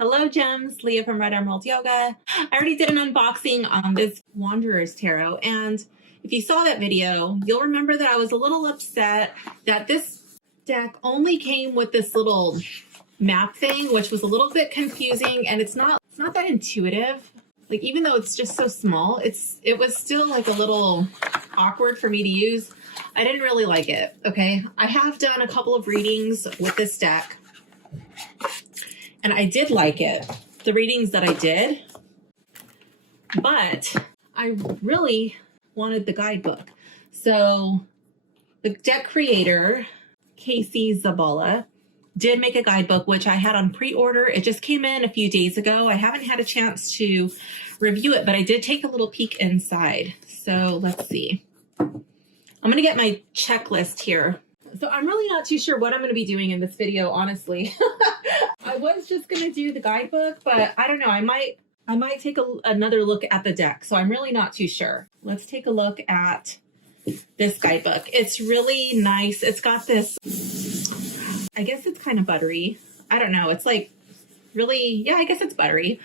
Hello, Gems. Leah from Red Emerald Yoga. I already did an unboxing on this Wanderer's Tarot, and if you saw that video, you'll remember that I was a little upset that this deck only came with this little map thing, which was a little bit confusing, and it's not that intuitive. Like, even though it's just so small, it was still like a little awkward for me to use. I didn't really like it, okay? I have done a couple of readings with this deck, and I did like it, the readings that I did, but I really wanted the guidebook. So the deck creator, Casey Zabala, did make a guidebook, which I had on pre-order. It just came in a few days ago. I haven't had a chance to review it, but I did take a little peek inside. So let's see. I'm going to get my checklist here. So I'm really not too sure what I'm going to be doing in this video, honestly. I was just going to do the guidebook, but I don't know. I might take another look at the deck. So I'm really not too sure. Let's take a look at this guidebook. It's really nice. It's got this, I guess it's kind of buttery. I don't know. It's like really, yeah, I guess it's buttery.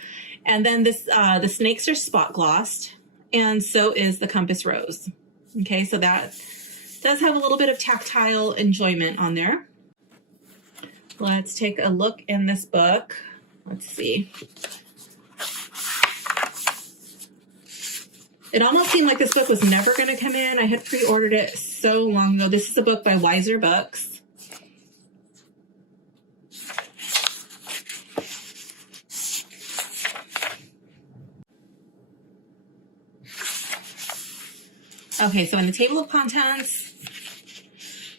And then this, the snakes are spot glossed, and so is the compass rose. Okay, so that does have a little bit of tactile enjoyment on there. Let's take a look in this book. Let's see. It almost seemed like this book was never going to come in. I had pre-ordered it so long ago. This is a book by Wiser Books. Okay, so in the table of contents,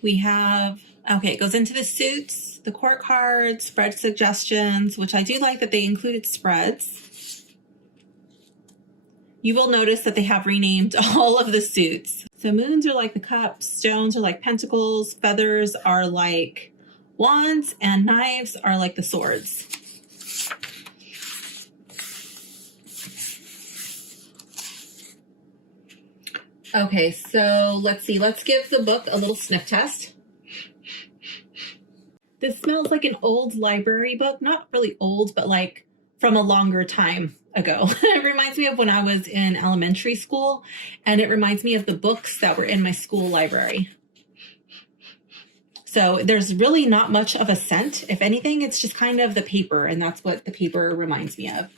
we have, okay, it goes into the suits, the court cards, spread suggestions, which I do like that they included spreads. You will notice that they have renamed all of the suits. So moons are like the cups, stones are like pentacles, feathers are like wands, and knives are like the swords. Okay, so let's see. Let's give the book a little sniff test. This smells like an old library book. Not really old, but like from a longer time ago. It reminds me of when I was in elementary school, and it reminds me of the books that were in my school library. So there's really not much of a scent. If anything, it's just kind of the paper, and that's what the paper reminds me of.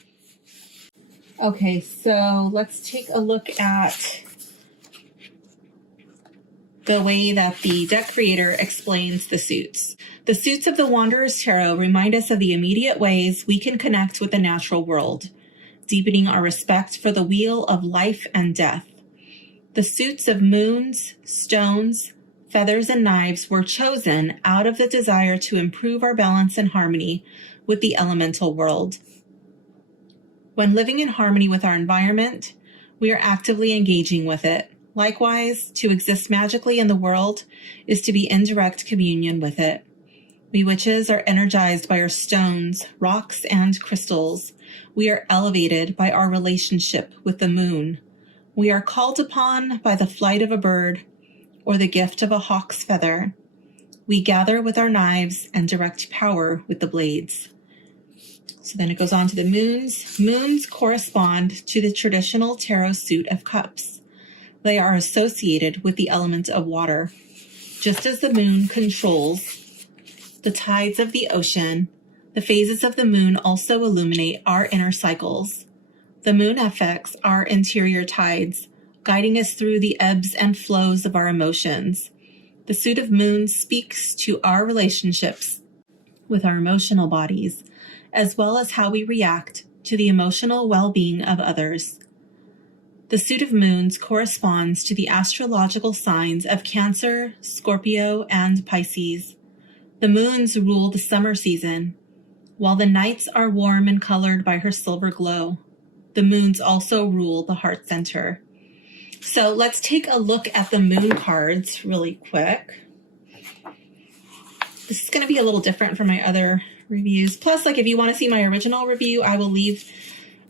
Okay, so let's take a look at the way that the deck creator explains the suits. The suits of the Wanderer's Tarot remind us of the immediate ways we can connect with the natural world, deepening our respect for the wheel of life and death. The suits of moons, stones, feathers, and knives were chosen out of the desire to improve our balance and harmony with the elemental world. When living in harmony with our environment, we are actively engaging with it. Likewise, to exist magically in the world is to be in direct communion with it. We witches are energized by our stones, rocks, and crystals. We are elevated by our relationship with the moon. We are called upon by the flight of a bird or the gift of a hawk's feather. We gather with our knives and direct power with the blades. So then it goes on to the moons. Moons correspond to the traditional tarot suit of cups. They are associated with the element of water. Just as the moon controls the tides of the ocean, the phases of the moon also illuminate our inner cycles. The moon affects our interior tides, guiding us through the ebbs and flows of our emotions. The suit of moons speaks to our relationships with our emotional bodies, as well as how we react to the emotional well-being of others. The suit of moons corresponds to the astrological signs of Cancer, Scorpio, and Pisces. The moons rule the summer season, while the nights are warm and colored by her silver glow. The moons also rule the heart center. So let's take a look at the moon cards really quick. This is going to be a little different from my other reviews. Plus, like, if you want to see my original review, I will leave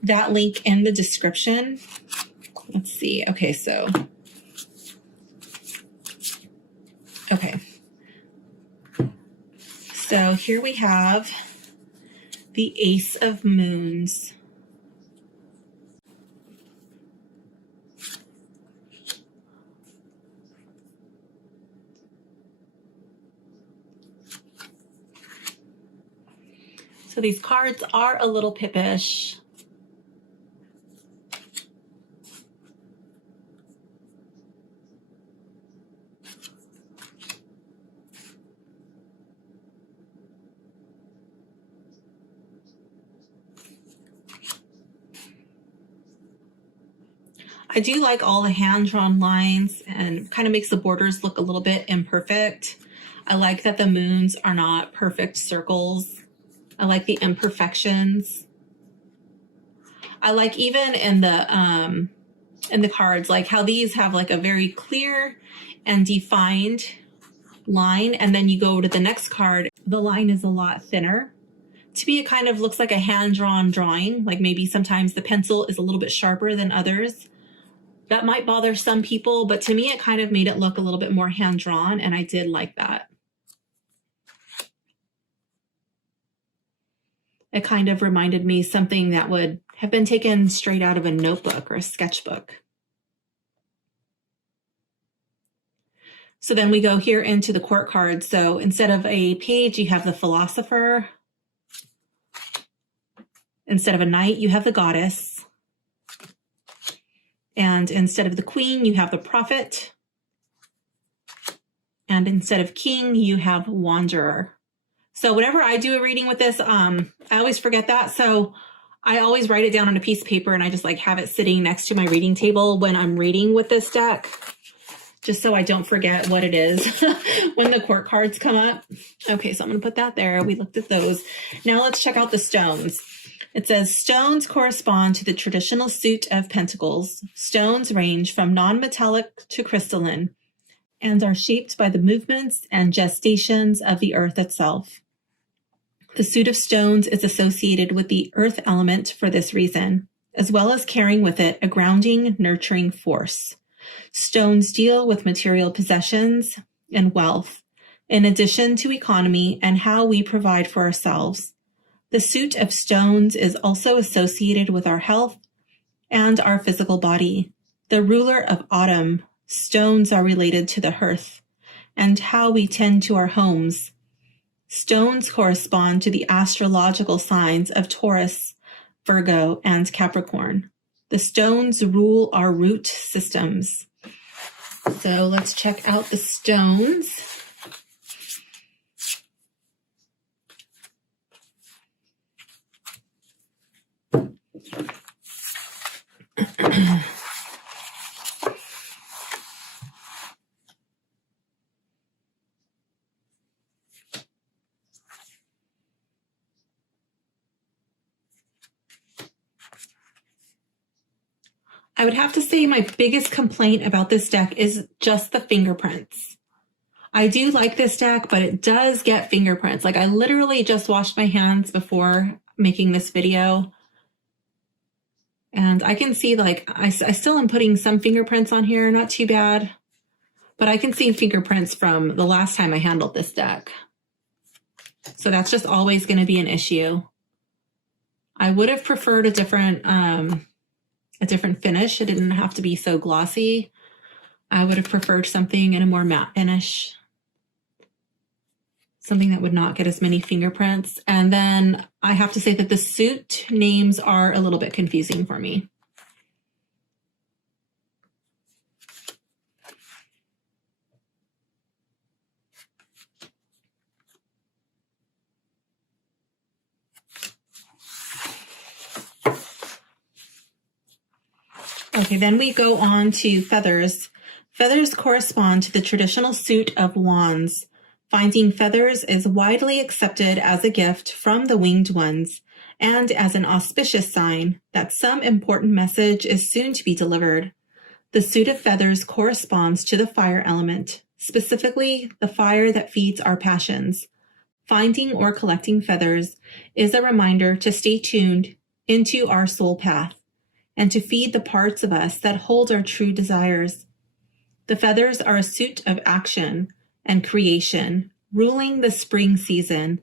that link in the description. Let's see. Okay, so. Okay. So here we have the Ace of Moons. So these cards are a little pippish. I do like all the hand-drawn lines and kind of makes the borders look a little bit imperfect. I like that the moons are not perfect circles. I like the imperfections. I like even in the cards, like how these have like a very clear and defined line, and then you go to the next card, the line is a lot thinner. To me, it kind of looks like a hand-drawn drawing, like maybe sometimes the pencil is a little bit sharper than others. That might bother some people, but to me, it kind of made it look a little bit more hand-drawn, and I did like that. It kind of reminded me something that would have been taken straight out of a notebook or a sketchbook. So then we go here into the court cards. So instead of a page, you have the philosopher. Instead of a knight, you have the goddess. And instead of the queen, you have the prophet. And instead of king, you have wanderer. So whenever I do a reading with this, I always forget that. So I always write it down on a piece of paper and I just like have it sitting next to my reading table when I'm reading with this deck, just so I don't forget what it is when the court cards come up. Okay, so I'm going to put that there. We looked at those. Now let's check out the stones. It says stones correspond to the traditional suit of pentacles. Stones range from non-metallic to crystalline and are shaped by the movements and gestations of the earth itself. The suit of stones is associated with the earth element for this reason, as well as carrying with it a grounding, nurturing force. Stones deal with material possessions and wealth, in addition to economy and how we provide for ourselves. The suit of stones is also associated with our health and our physical body. The ruler of autumn, stones are related to the hearth and how we tend to our homes. Stones correspond to the astrological signs of Taurus, Virgo, and Capricorn. The stones rule our root systems. So let's check out the stones. I would have to say my biggest complaint about this deck is just the fingerprints. I do like this deck, but it does get fingerprints. Like I literally just washed my hands before making this video. And I can see like, I still am putting some fingerprints on here, not too bad. But I can see fingerprints from the last time I handled this deck. So that's just always going to be an issue. I would have preferred a different finish. It didn't have to be so glossy. I would have preferred something in a more matte finish. Something that would not get as many fingerprints. And then I have to say that the suit names are a little bit confusing for me. Okay, then we go on to feathers. Feathers correspond to the traditional suit of wands. Finding feathers is widely accepted as a gift from the winged ones and as an auspicious sign that some important message is soon to be delivered. The suit of feathers corresponds to the fire element, specifically the fire that feeds our passions. Finding or collecting feathers is a reminder to stay tuned into our soul path and to feed the parts of us that hold our true desires. The feathers are a suit of action and creation, ruling the spring season.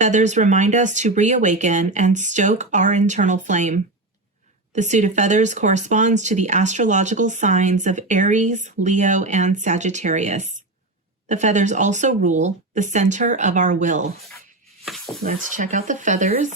Feathers remind us to reawaken and stoke our internal flame. The suit of feathers corresponds to the astrological signs of Aries, Leo, and Sagittarius. The feathers also rule the center of our will. Let's check out the feathers.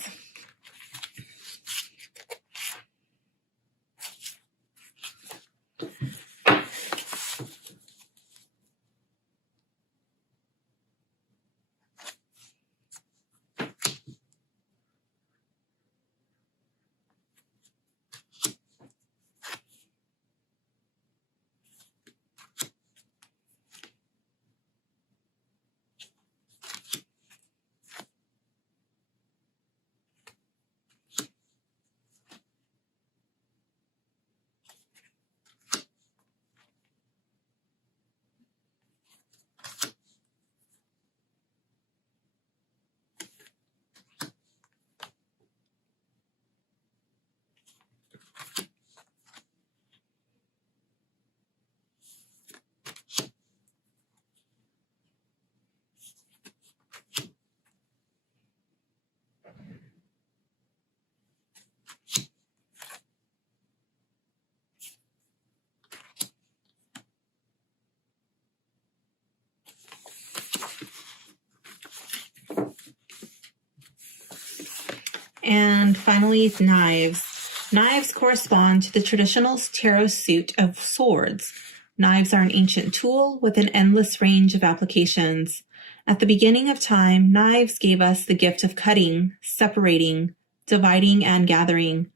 And finally, knives. Knives correspond to the traditional tarot suit of swords. Knives are an ancient tool with an endless range of applications. At the beginning of time, knives gave us the gift of cutting, separating, dividing, and gathering.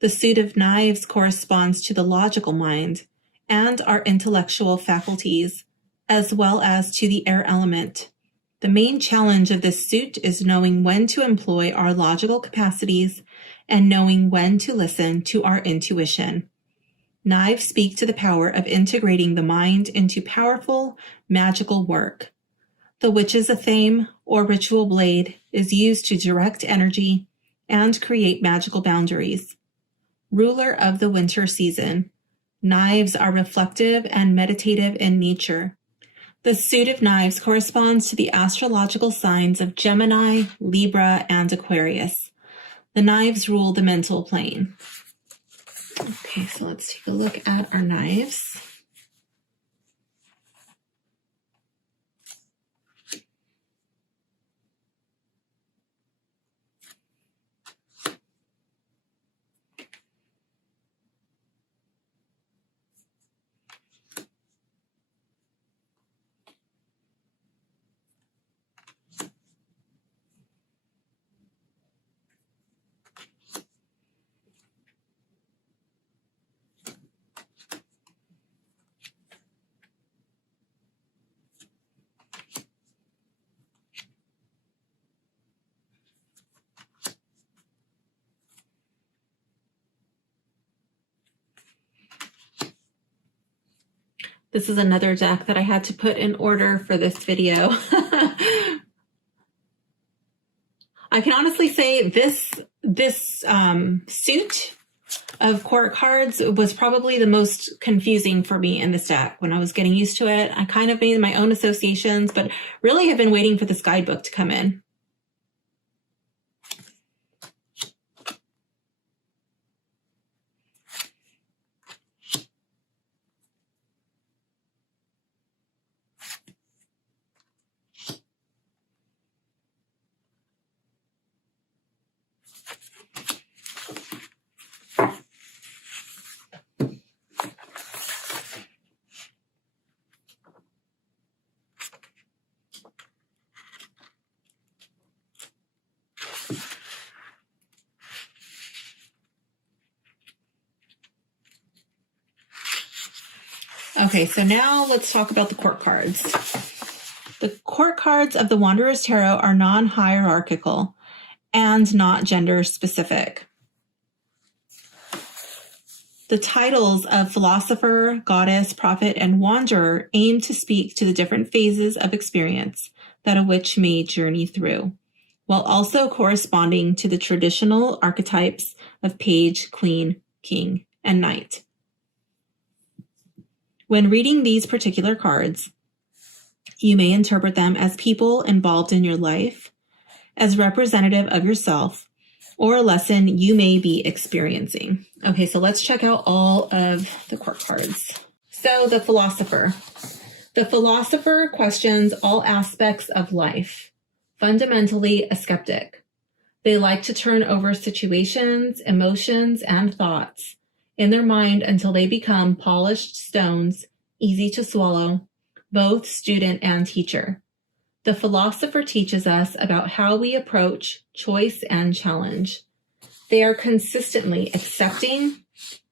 The suit of knives corresponds to the logical mind and our intellectual faculties, as well as to the air element. The main challenge of this suit is knowing when to employ our logical capacities and knowing when to listen to our intuition. Knives speak to the power of integrating the mind into powerful, magical work. The witch's athame, or ritual blade, is used to direct energy and create magical boundaries. Ruler of the winter season, knives are reflective and meditative in nature. The suit of knives corresponds to the astrological signs of Gemini, Libra, and Aquarius. The knives rule the mental plane. Okay, so let's take a look at our knives. This is another deck that I had to put in order for this video. I can honestly say this suit of court cards was probably the most confusing for me in this deck. When I was getting used to it, I kind of made my own associations, but really have been waiting for this guidebook to come in. Okay, so now let's talk about the court cards. The court cards of the Wanderer's Tarot are non-hierarchical and not gender-specific. The titles of philosopher, goddess, prophet, and wanderer aim to speak to the different phases of experience that a witch may journey through, while also corresponding to the traditional archetypes of page, queen, king, and knight. When reading these particular cards, you may interpret them as people involved in your life, as representative of yourself or a lesson you may be experiencing. Okay, so let's check out all of the court cards. So the philosopher. The philosopher questions all aspects of life, fundamentally a skeptic. They like to turn over situations, emotions, and thoughts in their mind until they become polished stones, easy to swallow, both student and teacher. The philosopher teaches us about how we approach choice and challenge. They are consistently accepting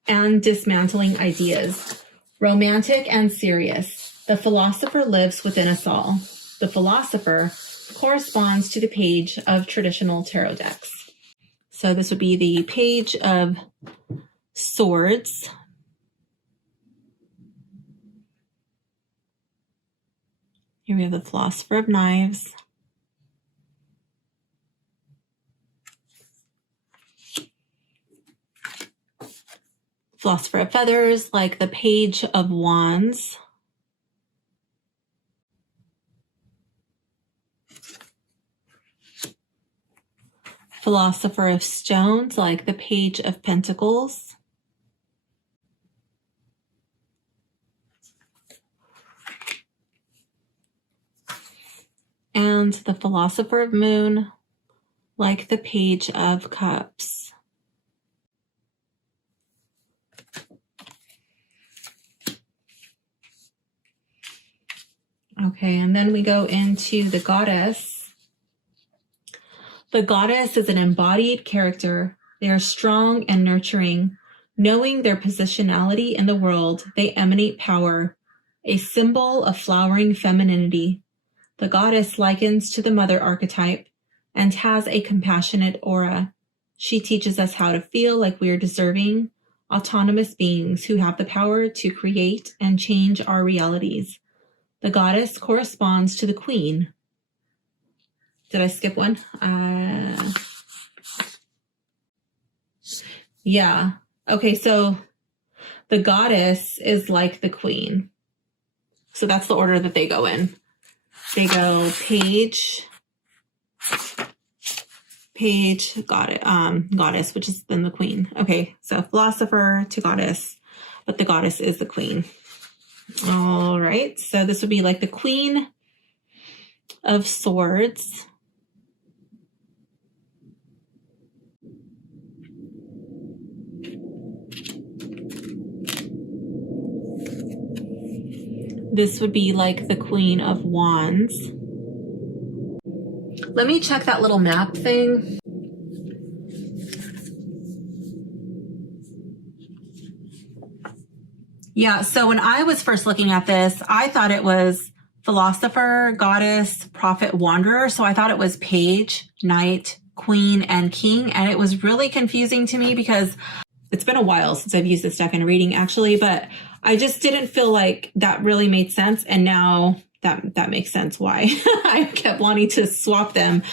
and dismantling ideas, romantic and serious. The philosopher lives within us all. The philosopher corresponds to the page of traditional tarot decks. So this would be the Page of Swords. Here we have the Philosopher of Knives. Philosopher of Feathers, like the Page of Wands. Philosopher of Stones, like the Page of Pentacles. And the Philosopher of Moon, like the Page of Cups. Okay, and then we go into the Goddess. The Goddess is an embodied character. They are strong and nurturing. Knowing their positionality in the world, they emanate power, a symbol of flowering femininity. The Goddess likens to the mother archetype and has a compassionate aura. She teaches us how to feel like we are deserving, autonomous beings who have the power to create and change our realities. The Goddess corresponds to the Queen. Did I skip one? Yeah. Okay, so the Goddess is like the Queen. So that's the order that they go in. They go page, goddess, which is then the Queen. Okay, so philosopher to goddess, but the Goddess is the Queen. All right, so this would be like the Queen of Swords. This would be like the Queen of Wands. Let me check that little map thing. Yeah, so when I was first looking at this, I thought it was philosopher, goddess, prophet, wanderer. So I thought it was page, knight, queen, and king. And it was really confusing to me because it's been a while since I've used this deck in reading, actually, but I just didn't feel like that really made sense. And now that makes sense why I kept wanting to swap them.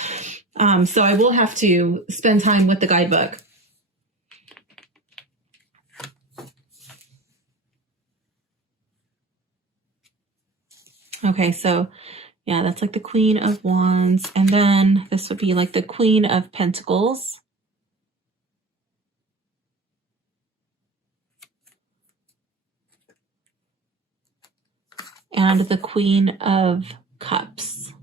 So I will have to spend time with the guidebook. Okay, so yeah, that's like the Queen of Wands. And then this would be like the Queen of Pentacles. And the Queen of Cups.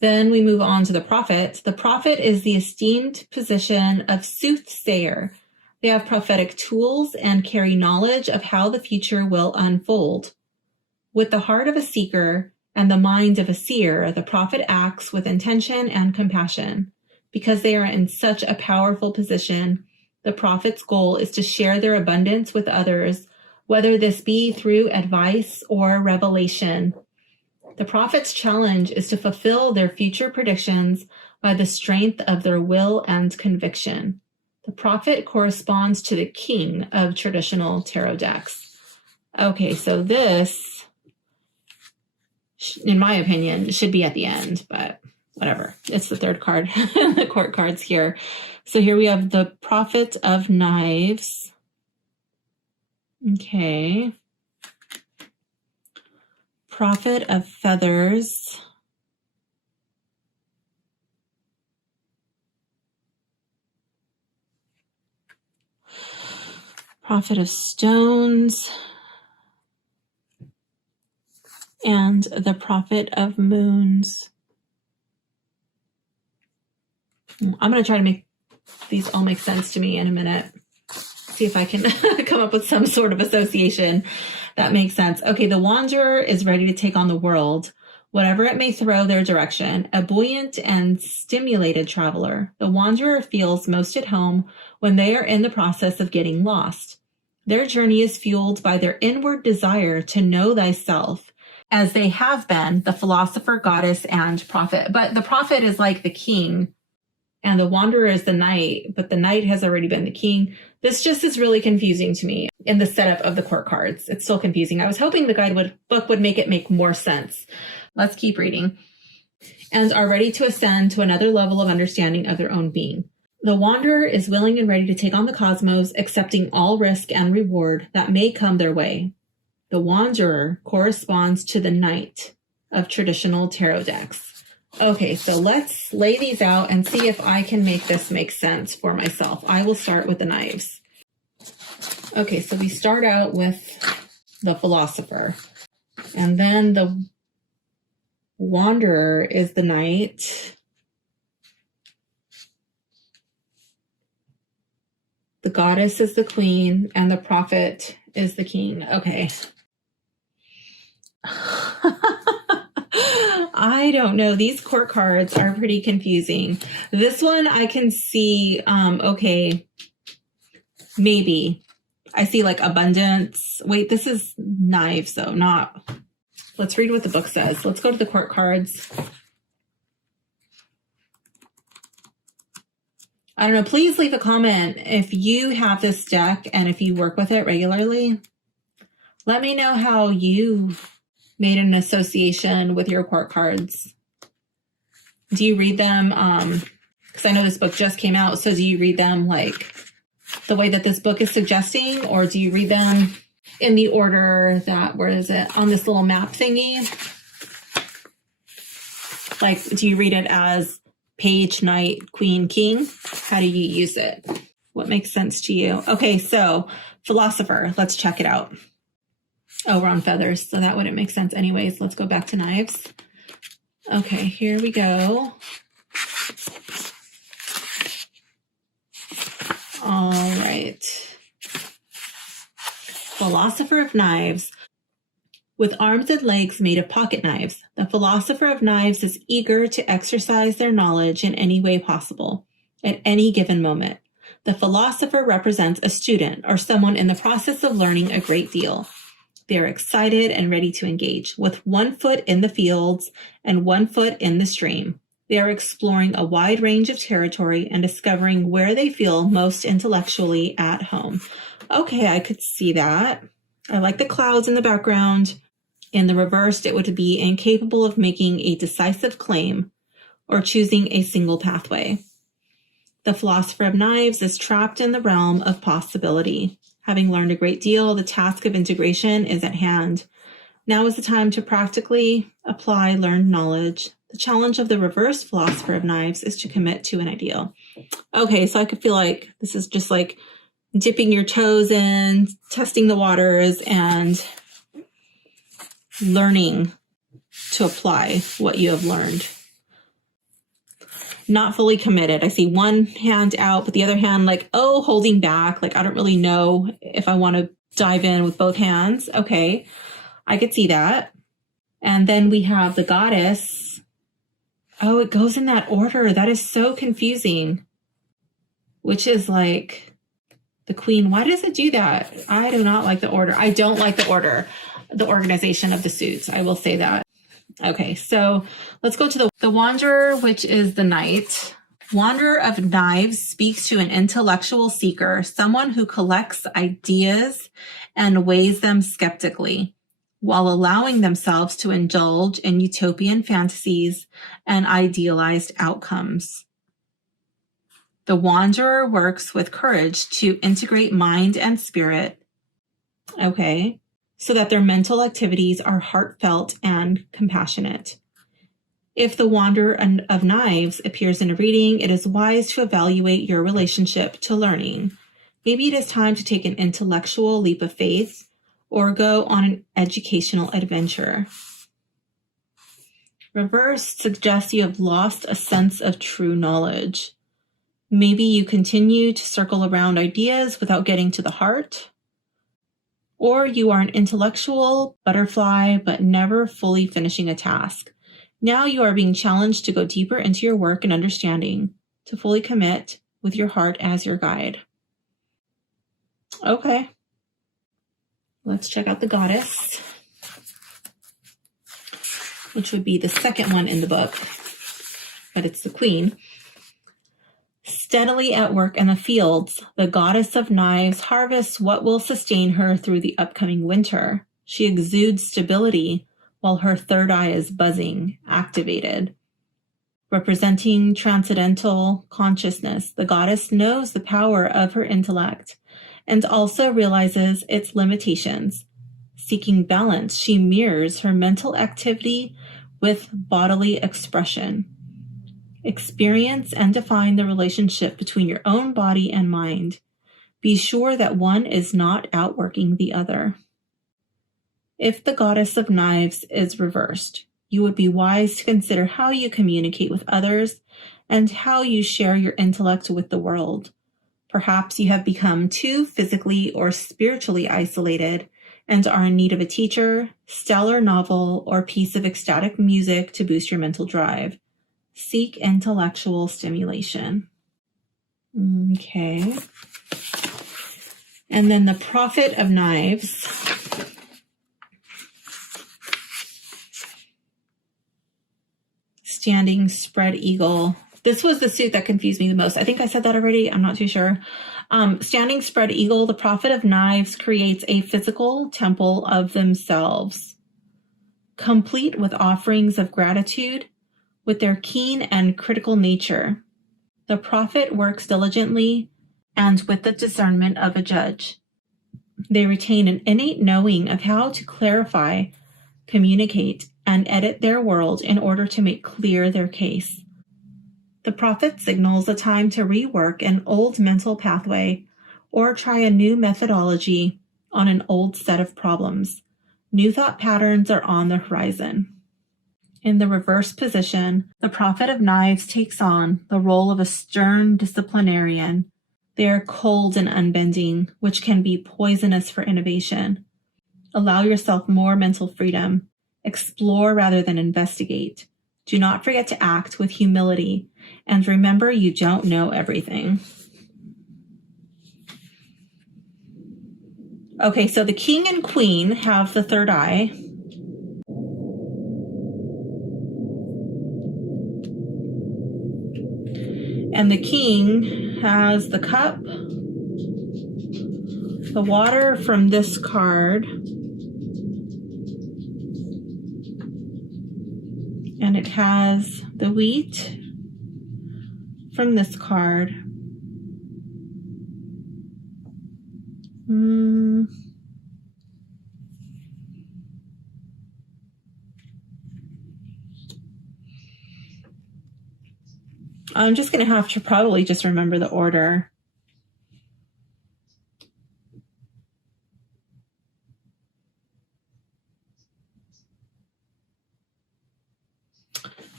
Then we move on to the prophet. The prophet is the esteemed position of soothsayer. They have prophetic tools and carry knowledge of how the future will unfold. With the heart of a seeker and the mind of a seer, the prophet acts with intention and compassion. Because they are in such a powerful position, the prophet's goal is to share their abundance with others, whether this be through advice or revelation. The prophet's challenge is to fulfill their future predictions by the strength of their will and conviction. The prophet corresponds to the king of traditional tarot decks. Okay, so this, in my opinion, should be at the end, but whatever. It's the third card, the court cards here. So here we have the Prophet of Knives. Okay. Prophet of feathers. Prophet of stones. And the prophet of moons. I'm going to try to make these all make sense to me in a minute. See if I can come up with some sort of association that makes sense. Okay, the wanderer is ready to take on the world, whatever it may throw their direction, a buoyant and stimulated traveler. The wanderer feels most at home when they are in the process of getting lost. Their journey is fueled by their inward desire to know thyself, as they have been the philosopher, goddess, and prophet. But the prophet is like the king, and the wanderer is the knight, but the knight has already been the king. This just is really confusing to me in the setup of the court cards. It's still confusing. I was hoping the guidebook would make it make more sense. Let's keep reading. And are ready to ascend to another level of understanding of their own being. The wanderer is willing and ready to take on the cosmos, accepting all risk and reward that may come their way. The wanderer corresponds to the knight of traditional tarot decks. Okay, so let's lay these out and see if I can make this make sense for myself. I will start with the knives. Okay, so we start out with the philosopher. And then the wanderer is the knight. The goddess is the queen, and the prophet is the king. Okay. I don't know. These court cards are pretty confusing. This one I can see, okay, maybe. I see like abundance. Wait, this is knives though, not. Let's read what the book says. Let's go to the court cards. I don't know. Please leave a comment if you have this deck and if you work with it regularly. Let me know how you made an association with your court cards. Do you read them? Because I know this book just came out. So do you read them like the way that this book is suggesting? Or do you read them in the order that, where is it, on this little map thingy? Like, do you read it as page, knight, queen, king? How do you use it? What makes sense to you? Okay, so philosopher, let's check it out. Oh, we're on feathers, so that wouldn't make sense anyways. Let's go back to knives. Okay, here we go. All right. Philosopher of knives. With arms and legs made of pocket knives, the philosopher of knives is eager to exercise their knowledge in any way possible, at any given moment. The philosopher represents a student or someone in the process of learning a great deal. They are excited and ready to engage, with one foot in the fields and one foot in the stream. They are exploring a wide range of territory and discovering where they feel most intellectually at home. Okay, I could see that. I like the clouds in the background. In the reversed, it would be incapable of making a decisive claim or choosing a single pathway. The philosopher of knives is trapped in the realm of possibility. Having learned a great deal, the task of integration is at hand. Now is the time to practically apply learned knowledge. The challenge of the reverse philosopher of knives is to commit to an ideal. Okay, so I could feel like this is just like dipping your toes in, testing the waters, and learning to apply what you have learned. Not fully committed. I see one hand out, but the other hand like, oh, holding back. Like, I don't really know if I want to dive in with both hands. Okay, I could see that. And then we have the goddess. Oh, it goes in that order. That is so confusing. Which is like the queen. Why does it do that? I do not like the order. I don't like the order, the organization of the suits. I will say that. Okay, so let's go to the wanderer, which is the knight. Wanderer of knives speaks to an intellectual seeker, someone who collects ideas and weighs them skeptically, while allowing themselves to indulge in utopian fantasies and idealized outcomes. The wanderer works with courage to integrate mind and spirit. Okay. So that their mental activities are heartfelt and compassionate. If the Wanderer of Knives appears in a reading, it is wise to evaluate your relationship to learning. Maybe it is time to take an intellectual leap of faith or go on an educational adventure. Reversed suggests you have lost a sense of true knowledge. Maybe you continue to circle around ideas without getting to the heart. Or you are an intellectual butterfly, but never fully finishing a task. Now you are being challenged to go deeper into your work and understanding, to fully commit with your heart as your guide. Okay. Let's check out the Goddess, which would be the second one in the book, but it's the Queen. Steadily at work in the fields, the Goddess of Knives harvests what will sustain her through the upcoming winter. She exudes stability while her third eye is buzzing, activated. Representing transcendental consciousness, the goddess knows the power of her intellect and also realizes its limitations. Seeking balance, she mirrors her mental activity with bodily expression. Experience and define the relationship between your own body and mind. Be sure that one is not outworking the other. If the Goddess of Knives is reversed, you would be wise to consider how you communicate with others and how you share your intellect with the world. Perhaps you have become too physically or spiritually isolated and are in need of a teacher, stellar novel, or piece of ecstatic music to boost your mental drive. Seek intellectual stimulation. Okay. And then the Prophet of Knives. Standing spread eagle. This was the suit that confused me the most. I think I said that already. I'm not too sure. Standing spread eagle, the Prophet of Knives creates a physical temple of themselves, complete with offerings of gratitude, with their keen and critical nature. The prophet works diligently and with the discernment of a judge. They retain an innate knowing of how to clarify, communicate, and edit their world in order to make clear their case. The prophet signals a time to rework an old mental pathway or try a new methodology on an old set of problems. New thought patterns are on the horizon. In the reverse position, the Prophet of Knives takes on the role of a stern disciplinarian. They are cold and unbending, which can be poisonous for innovation. Allow yourself more mental freedom. Explore rather than investigate. Do not forget to act with humility, and remember you don't know everything. Okay, so the king and queen have the third eye. And the king has the cup, the water from this card, and it has the wheat from this card. I'm just going to have to probably just remember the order.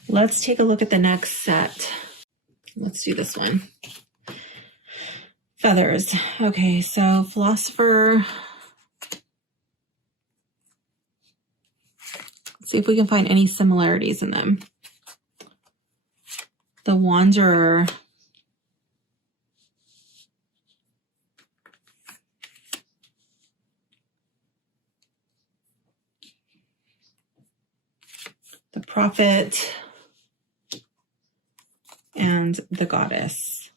Let's take a look at the next set. Let's do this one. Feathers. Okay, so philosopher. Let's see if we can find any similarities in them. The wanderer. The prophet. And the goddess.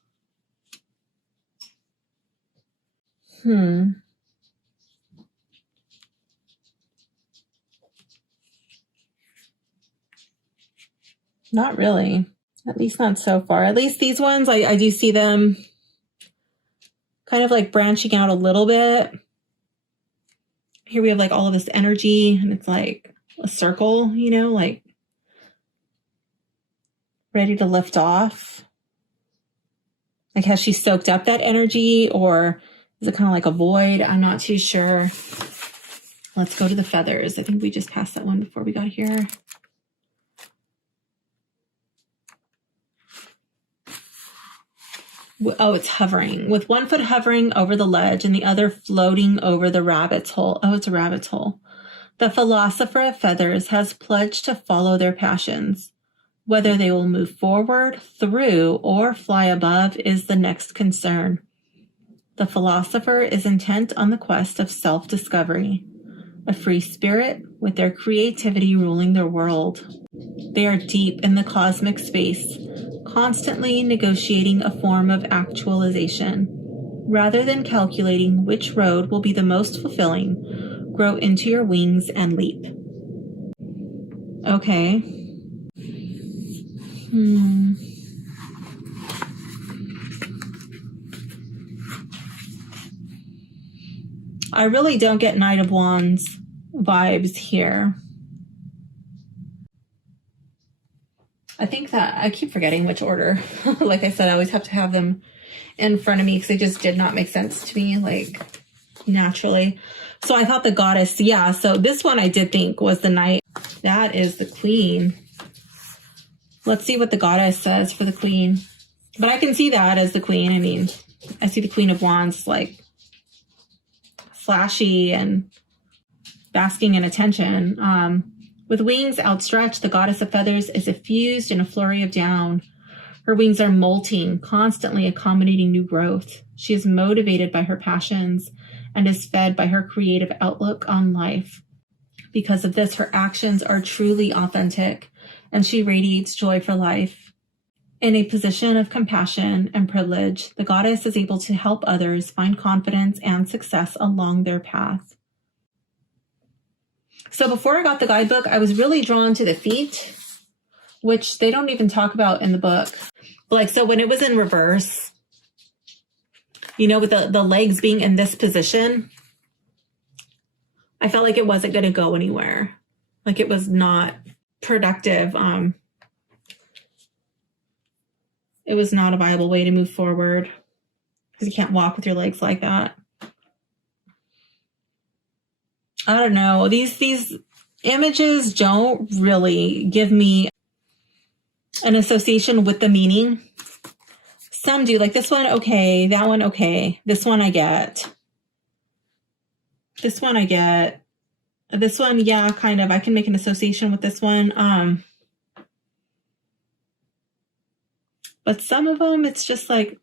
Not really. At least not so far. At least these ones, I do see them kind of like branching out a little bit. here we have like all of this energy, and it's like a circle, you know, like ready to lift off. Like, has she soaked up that energy, or is it kind of like a void? I'm not too sure. Let's go to the feathers. I think we just passed that one before we got here. Oh, it's hovering. With one foot hovering over the ledge and the other floating over the rabbit's hole. Oh, it's a rabbit's hole. The philosopher of feathers has pledged to follow their passions. Whether they will move forward, through, or fly above is the next concern. The philosopher is intent on the quest of self-discovery, a free spirit with their creativity ruling their world. They are deep in the cosmic space, constantly negotiating a form of actualization. Rather than calculating which road will be the most fulfilling, grow into your wings and leap. Okay. I really don't get Knight of Wands vibes here. I think that I keep forgetting which order. Like I said, I always have to have them in front of me because they just did not make sense to me, like, naturally. So I thought the goddess, yeah, so this one I did think was the knight. That is the queen. Let's see what the goddess says for the queen. But I can see that as the queen. I mean, I see the Queen of Wands, like, flashy and basking in attention. With wings outstretched, the goddess of feathers is effused in a flurry of down. Her wings are molting, constantly accommodating new growth. She is motivated by her passions and is fed by her creative outlook on life. Because of this, her actions are truly authentic, and she radiates joy for life. In a position of compassion and privilege, the goddess is able to help others find confidence and success along their path. So before I got the guidebook, I was really drawn to the feet, which they don't even talk about in the book. Like, so when it was in reverse, you know, with the legs being in this position, I felt like it wasn't going to go anywhere. Like, it was not productive. It was not a viable way to move forward because you can't walk with your legs like that. I don't know. These images don't really give me an association with the meaning. Some do, like this one, okay. That one, okay. This one I get. This one I get. This one, yeah, kind of. I can make an association with this one. But some of them, it's just like,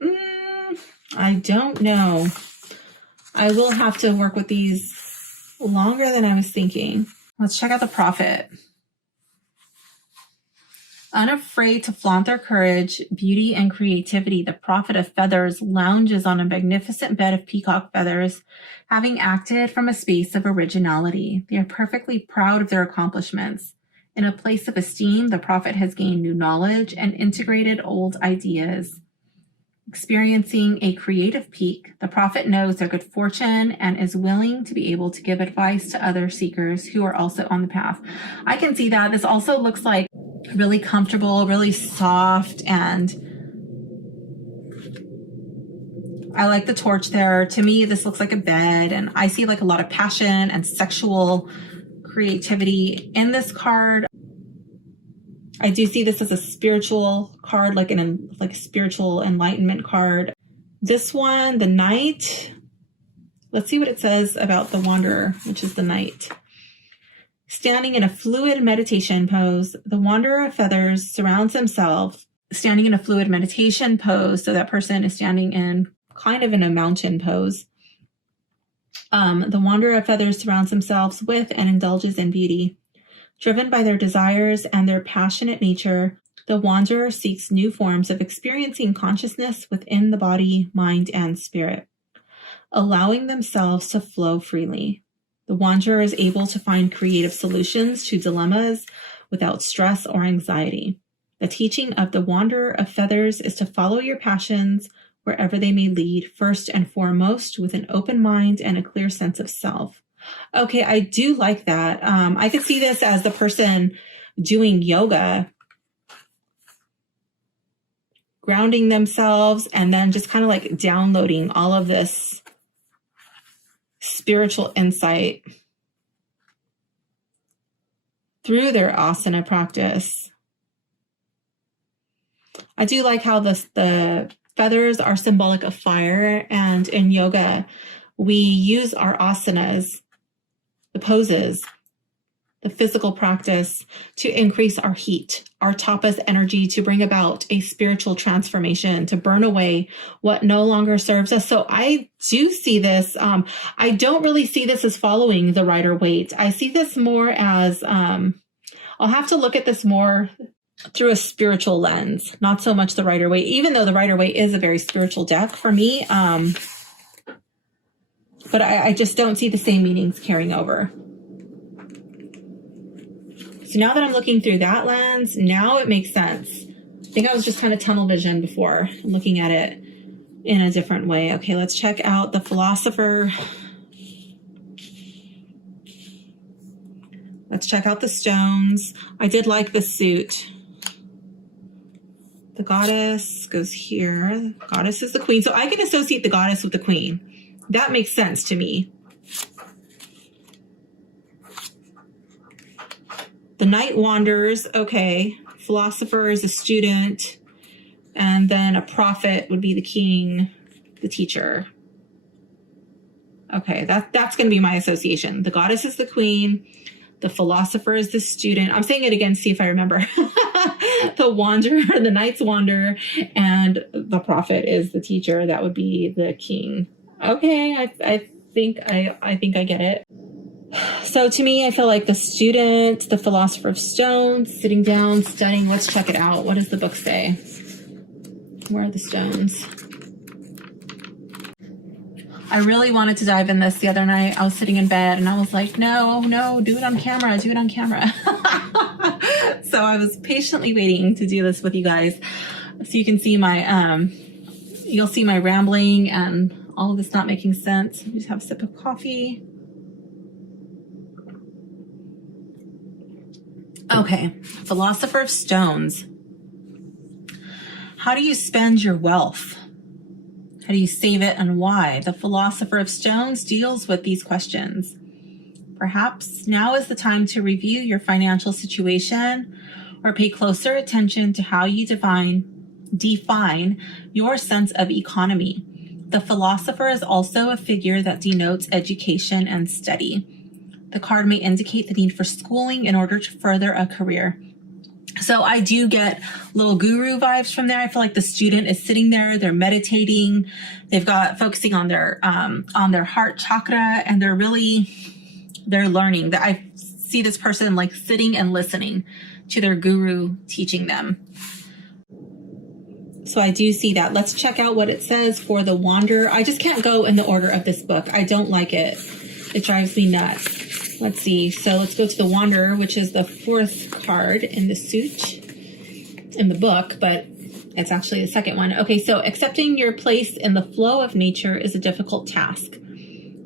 I don't know. I will have to work with these longer than I was thinking. Let's check out the prophet. Unafraid to flaunt their courage, beauty, and creativity, the prophet of feathers lounges on a magnificent bed of peacock feathers, having acted from a space of originality. They are perfectly proud of their accomplishments. In a place of esteem, the prophet has gained new knowledge and integrated old ideas. Experiencing a creative peak, the prophet knows their good fortune and is willing to be able to give advice to other seekers who are also on the path. I can see that. This also looks like really comfortable, really soft, and I like the torch there. To me, this looks like a bed, and I see like a lot of passion and sexual creativity in this card. I do see this as a spiritual card, like a spiritual enlightenment card. This one, the Knight. Let's see what it says about the Wanderer, which is the Knight. Standing in a fluid meditation pose, the Wanderer of Feathers surrounds himself. Standing in a fluid meditation pose, so that person is standing in kind of in a mountain pose. The Wanderer of Feathers surrounds themselves with and indulges in beauty. Driven by their desires and their passionate nature, the wanderer seeks new forms of experiencing consciousness within the body, mind, and spirit, allowing themselves to flow freely. The wanderer is able to find creative solutions to dilemmas without stress or anxiety. The teaching of the Wanderer of Feathers is to follow your passions wherever they may lead, first and foremost with an open mind and a clear sense of self. Okay, I do like that. I could see this as the person doing yoga, grounding themselves, and then just kind of like downloading all of this spiritual insight through their asana practice. I do like how the feathers are symbolic of fire, and in yoga, we use our asanas, the poses, the physical practice to increase our heat, our tapas energy, to bring about a spiritual transformation, to burn away what no longer serves us. So I do see this. I don't really see this as following the Rider-Waite. I see this more as, I'll have to look at this more through a spiritual lens, not so much the Rider-Waite, even though the Rider-Waite is a very spiritual deck for me. But I just don't see the same meanings carrying over. So now that I'm looking through that lens, now it makes sense. I think I was just kind of tunnel vision before, looking at it in a different way. Okay, let's check out the philosopher. Let's check out the stones. I did like the suit. The goddess goes here. The goddess is the queen. So I can associate the goddess with the queen. That makes sense to me. The knight wanders. Okay. Philosopher is a student. And then a prophet would be the king, the teacher. Okay, that's going to be my association. The goddess is the queen. The philosopher is the student. I'm saying it again, see if I remember. The wanderer, the knights wander, and the prophet is the teacher. That would be the king. Okay, I think I get it. So to me, I feel like the student, the philosopher of stones, sitting down, studying. Let's check it out. What does the book say? Where are the stones? I really wanted to dive in this the other night. I was sitting in bed and I was like, no, do it on camera. Do it on camera. So I was patiently waiting to do this with you guys. So you can see my, you'll see my rambling and all of this not making sense. Just have a sip of coffee. Okay, philosopher of stones. How do you spend your wealth? How do you save it and why? The philosopher of stones deals with these questions. Perhaps now is the time to review your financial situation or pay closer attention to how you define your sense of economy. The philosopher is also a figure that denotes education and study. The card may indicate the need for schooling in order to further a career. So I do get little guru vibes from there. I feel like the student is sitting there, they're meditating, they've got focusing on their heart chakra, and they're learning. That I see this person like sitting and listening to their guru teaching them. So I do see that. Let's check out what it says for the Wanderer. I just can't go in the order of this book. I don't like it. It drives me nuts. Let's see. So let's go to the Wanderer, which is the fourth card in the suit in the book, but it's actually the second one. Okay, so accepting your place in the flow of nature is a difficult task,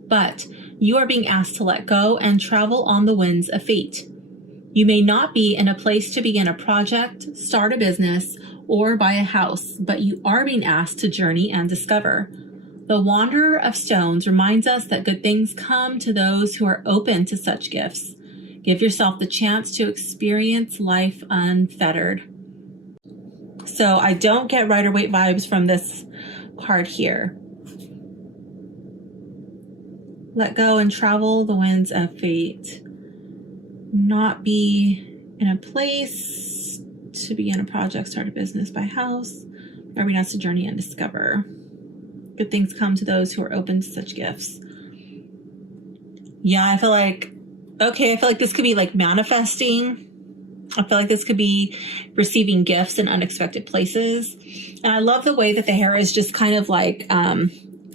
but you are being asked to let go and travel on the winds of fate. You may not be in a place to begin a project, start a business, or buy a house, but you are being asked to journey and discover. The Wanderer of Stones reminds us that good things come to those who are open to such gifts. Give yourself the chance to experience life unfettered. So I don't get Rider-Waite vibes from this card here. Let go and travel the winds of fate. Not be in a place to begin a project, start a business, buy a house, or be asked to journey and discover. Good things come to those who are open to such gifts. Yeah, I feel like this could be like manifesting. I feel like this could be receiving gifts in unexpected places. And I love the way that the hair is just kind of like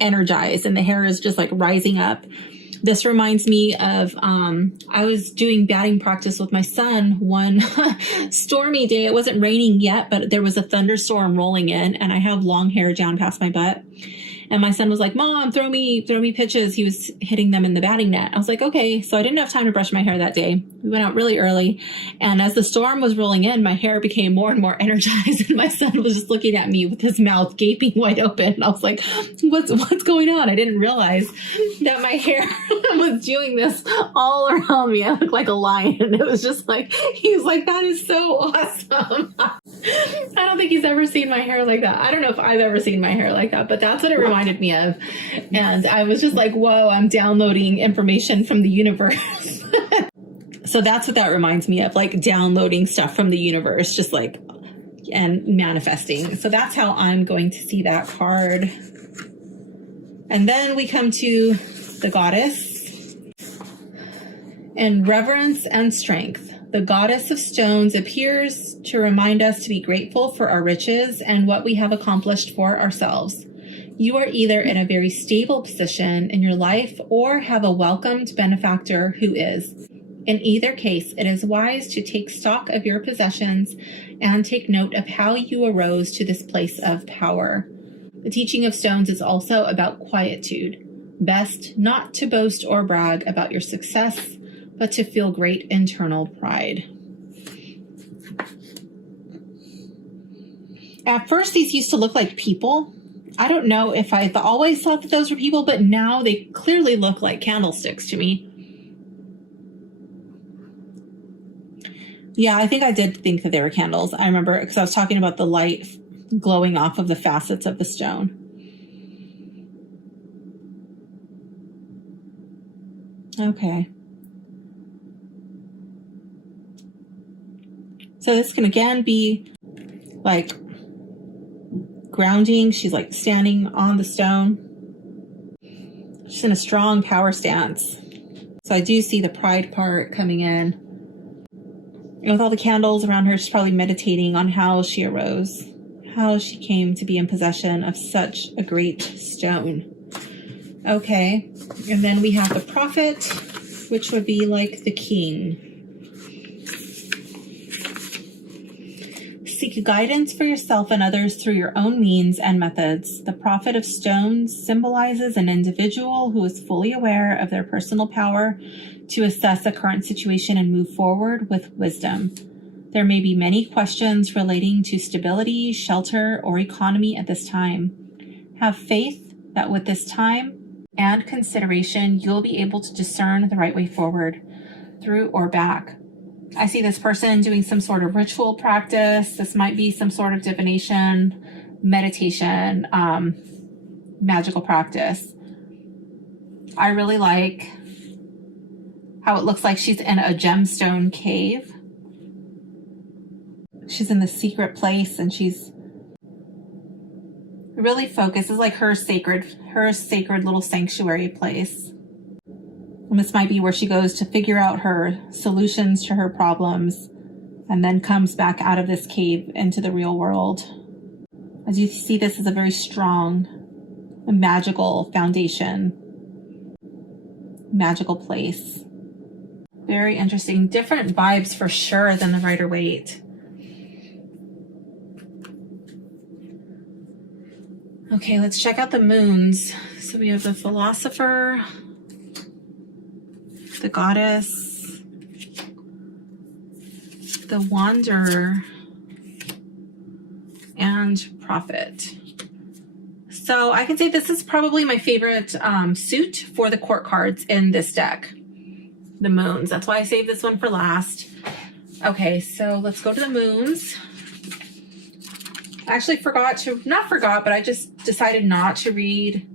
energized and the hair is just like rising up. This reminds me of, I was doing batting practice with my son one stormy day. It wasn't raining yet, but there was a thunderstorm rolling in and I have long hair down past my butt. And my son was like, Mom, throw me pitches. He was hitting them in the batting net. I was like, okay. So I didn't have time to brush my hair that day. We went out really early. And as the storm was rolling in, my hair became more and more energized. And my son was just looking at me with his mouth gaping wide open. And I was like, what's going on? I didn't realize that my hair was doing this all around me. I looked like a lion. It was just like, he was like, that is so awesome. I don't think he's ever seen my hair like that. I don't know if I've ever seen my hair like that, but that's what it reminded me of. And I was just like, whoa, I'm downloading information from the universe. So that's what that reminds me of, like downloading stuff from the universe, just like, and manifesting. So that's how I'm going to see that card. And then we come to the goddess and reverence and strength. The goddess of stones appears to remind us to be grateful for our riches and what we have accomplished for ourselves. You are either in a very stable position in your life or have a welcomed benefactor who is. In either case, it is wise to take stock of your possessions and take note of how you arose to this place of power. The teaching of stones is also about quietude. Best not to boast or brag about your success, but to feel great internal pride. At first, these used to look like people. I don't know if I always thought that those were people, but now they clearly look like candlesticks to me. Yeah, I think I did think that they were candles. I remember because I was talking about the light glowing off of the facets of the stone. Okay. So this can again be like grounding. She's like standing on the stone. She's in a strong power stance. So I do see the pride part coming in. And with all the candles around her, she's probably meditating on how she arose, how she came to be in possession of such a great stone. Okay. And then we have the prophet, which would be like the king. Seek guidance for yourself and others through your own means and methods. The prophet of stones symbolizes an individual who is fully aware of their personal power to assess a current situation and move forward with wisdom. There may be many questions relating to stability, shelter, or economy at this time. Have faith that with this time and consideration, you'll be able to discern the right way forward, through or back. I see this person doing some sort of ritual practice. This might be some sort of divination, meditation, magical practice. I really like how it looks like she's in a gemstone cave. She's in the secret place and she's really focused. It's like her sacred little sanctuary place. And this might be where she goes to figure out her solutions to her problems and then comes back out of this cave into the real world. As you see, this is a very strong, magical foundation, magical place. Very interesting. Different vibes for sure than the Rider-Waite. Okay, let's check out the moons. So we have the philosopher, the goddess, the wanderer, and prophet. So I can say this is probably my favorite suit for the court cards in this deck. The moons. That's why I saved this one for last. Okay, so let's go to the moons. I actually but I just decided not to read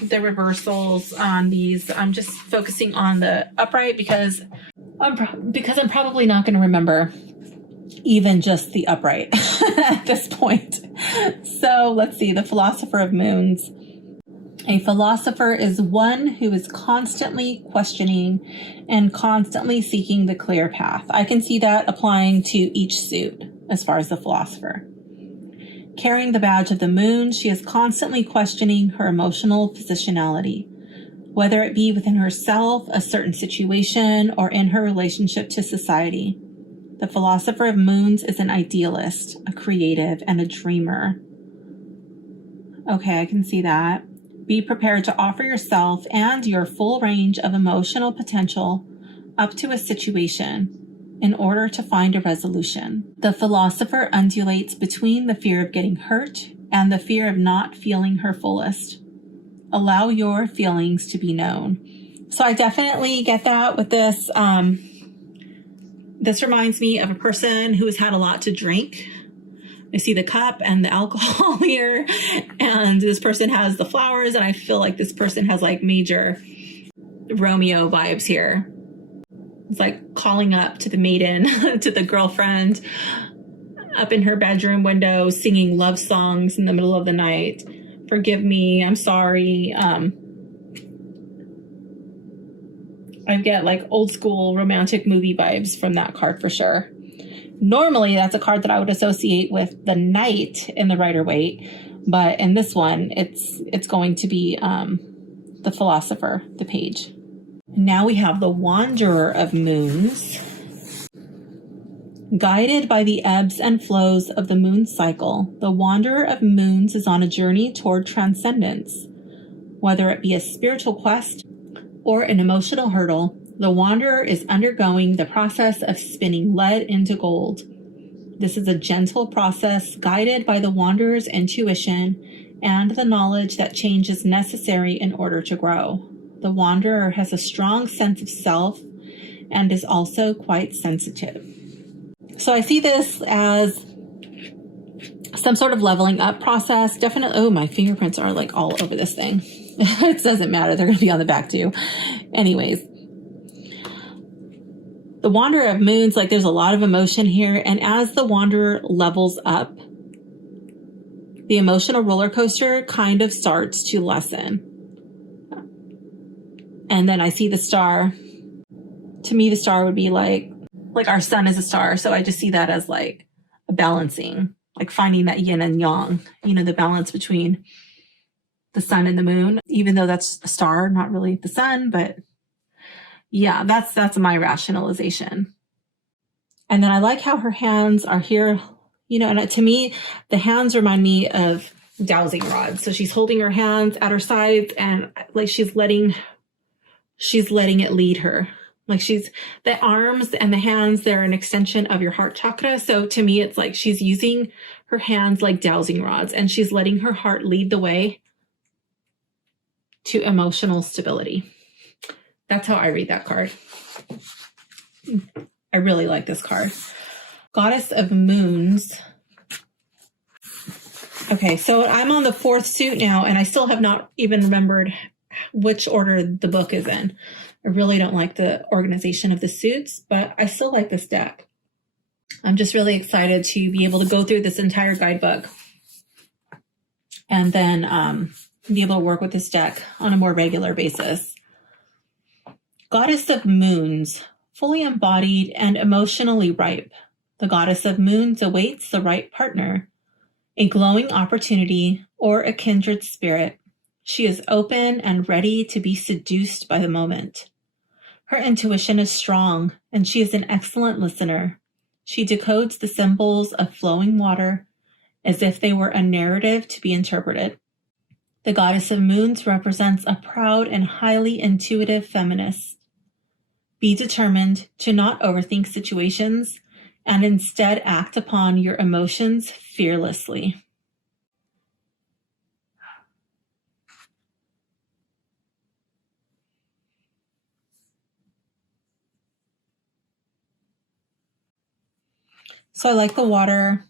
the reversals on these. I'm just focusing on the upright because I'm probably not going to remember even just the upright at this point. So let's see, the philosopher of moons. A philosopher is one who is constantly questioning and constantly seeking the clear path. I can see that applying to each suit as far as the philosopher. Carrying the badge of the moon, she is constantly questioning her emotional positionality, whether it be within herself, a certain situation, or in her relationship to society. The philosopher of moons is an idealist, a creative, and a dreamer. Okay, I can see that. Be prepared to offer yourself and your full range of emotional potential up to a situation in order to find a resolution. The philosopher undulates between the fear of getting hurt and the fear of not feeling her fullest. Allow your feelings to be known. So I definitely get that with this. This reminds me of a person who has had a lot to drink. I see the cup and the alcohol here, and this person has the flowers, and I feel like this person has like major Romeo vibes here. It's like calling up to the maiden, to the girlfriend up in her bedroom window, singing love songs in the middle of the night. Forgive me, I'm sorry. I get like old school romantic movie vibes from that card for sure. Normally, that's a card that I would associate with the Knight in the Rider-Waite, but in this one, it's going to be the Philosopher, the Page. Now we have the Wanderer of Moons. Guided by the ebbs and flows of the moon cycle, the Wanderer of Moons is on a journey toward transcendence. Whether it be a spiritual quest or an emotional hurdle, the Wanderer is undergoing the process of spinning lead into gold. This is a gentle process guided by the Wanderer's intuition and the knowledge that change is necessary in order to grow. The Wanderer has a strong sense of self and is also quite sensitive. So I see this as some sort of leveling up process. Definitely. Oh, my fingerprints are like all over this thing. It doesn't matter. They're going to be on the back too. Anyways. The Wanderer of Moons, like there's a lot of emotion here. And as the Wanderer levels up, the emotional roller coaster kind of starts to lessen. And then I see the star. To me, the star would be like our sun is a star. So I just see that as like a balancing, like finding that yin and yang, the balance between the sun and the moon, even though that's a star, not really the sun, but yeah, that's my rationalization. And then I like how her hands are here, and to me, the hands remind me of dowsing rods. So she's holding her hands at her sides and like she's letting it lead her. Like the arms and the hands, they're an extension of your heart chakra. So to me, it's like she's using her hands like dowsing rods and she's letting her heart lead the way to emotional stability. That's how I read that card. I really like this card. Goddess of Moons. Okay, so I'm on the 4th suit now, and I still have not even remembered which order the book is in. I really don't like the organization of the suits, but I still like this deck. I'm just really excited to be able to go through this entire guidebook and then be able to work with this deck on a more regular basis. Goddess of Moons, fully embodied and emotionally ripe. The Goddess of Moons awaits the right partner, a glowing opportunity, or a kindred spirit. She is open and ready to be seduced by the moment. Her intuition is strong, and she is an excellent listener. She decodes the symbols of flowing water as if they were a narrative to be interpreted. The Goddess of Moons represents a proud and highly intuitive feminist. Be determined to not overthink situations and instead act upon your emotions fearlessly. So I like the water.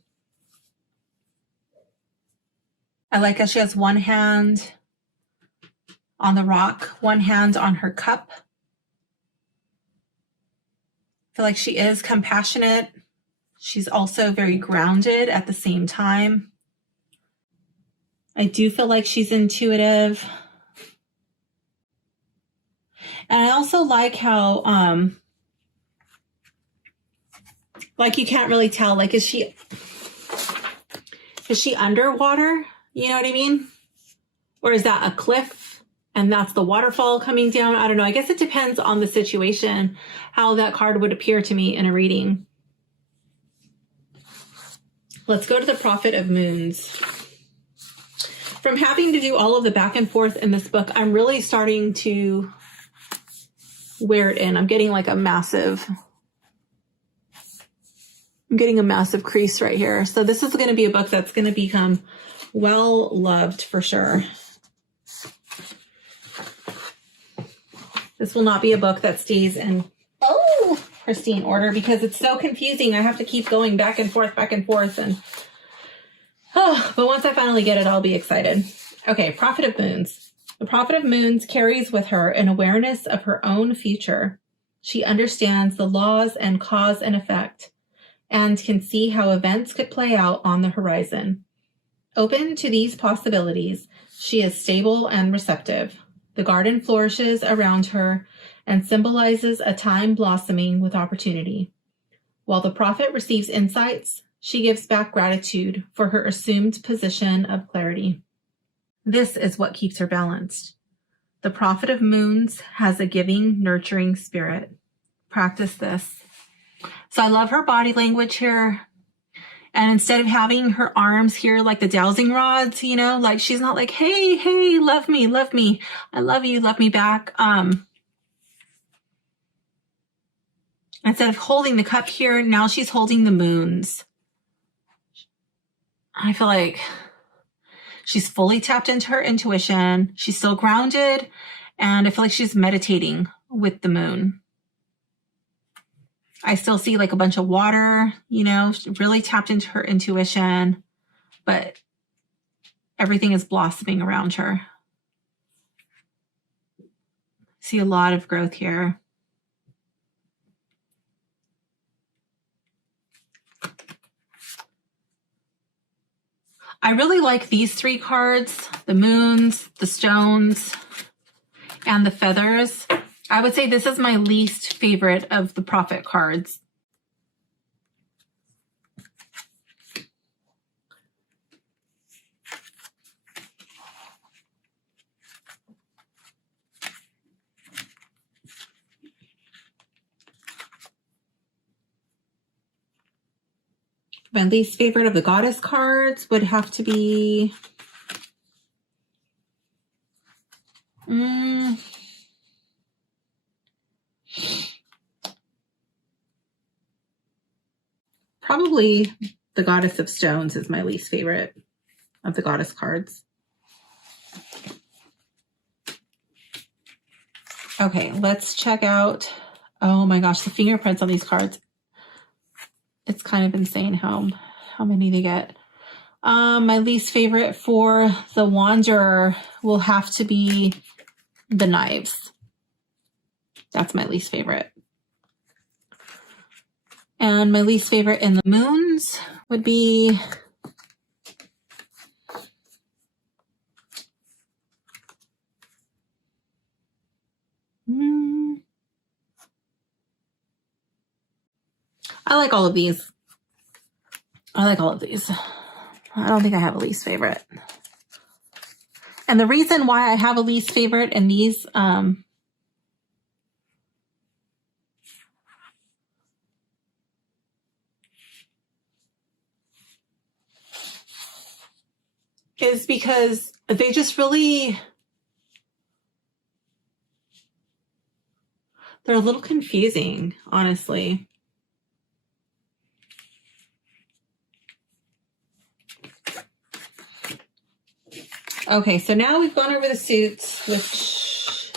I like how she has one hand on the rock, one hand on her cup. I feel like she is compassionate. She's also very grounded at the same time. I do feel like she's intuitive. And I also like how, like you can't really tell, like, is she underwater? You know what I mean? Or is that a cliff and that's the waterfall coming down? I don't know. I guess it depends on the situation, how that card would appear to me in a reading. Let's go to the Prophet of Moons. From having to do all of the back and forth in this book, I'm really starting to wear it in. I'm getting like a massive crease right here. So this is going to be a book that's going to become well loved for sure. This will not be a book that stays in pristine order because it's so confusing. I have to keep going back and forth, and but once I finally get it, I'll be excited. Okay, Prophet of Moons. The Prophet of Moons carries with her an awareness of her own future. She understands the laws and cause and effect, and can see how events could play out on the horizon. Open to these possibilities, she is stable and receptive. The garden flourishes around her and symbolizes a time blossoming with opportunity. While the prophet receives insights, she gives back gratitude for her assumed position of clarity. This is what keeps her balanced. The Prophet of Moons has a giving, nurturing spirit. Practice this. So I love her body language here. And instead of having her arms here like the dowsing rods, you know, like she's not like, hey, love me. I love you, love me back. Instead of holding the cup here, now she's holding the moons. I feel like she's fully tapped into her intuition. She's still grounded. And I feel like she's meditating with the moon. I still see like a bunch of water, you know, really tapped into her intuition, but everything is blossoming around her. See a lot of growth here. I really like these three cards, the moons, the stones, and the feathers. I would say this is my least favorite of the prophet cards. My least favorite of the goddess cards would have to be probably the Goddess of Stones is my least favorite of the goddess cards. Okay, let's check out, oh my gosh, the fingerprints on these cards. It's kind of insane how many they get. My least favorite for the Wanderer will have to be the knives. That's my least favorite. And my least favorite in the moons would be I like all of these. I don't think I have a least favorite. And the reason why I have a least favorite in these is because they just really, they're a little confusing, honestly. Okay, so now we've gone over the suits, which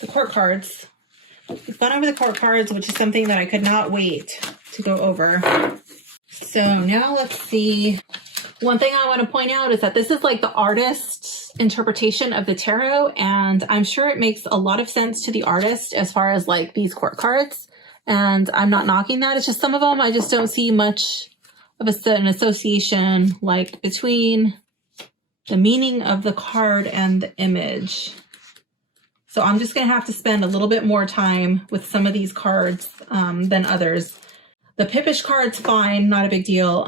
the court cards. We've gone over the court cards, which is something that I could not wait to go over. So now let's see. One thing I want to point out is that this is like the artist's interpretation of the tarot, and I'm sure it makes a lot of sense to the artist as far as like these court cards, and I'm not knocking that. It's just some of them I just don't see much of an association like between the meaning of the card and the image. So I'm just going to have to spend a little bit more time with some of these cards than others. The Pippish card's fine, not a big deal.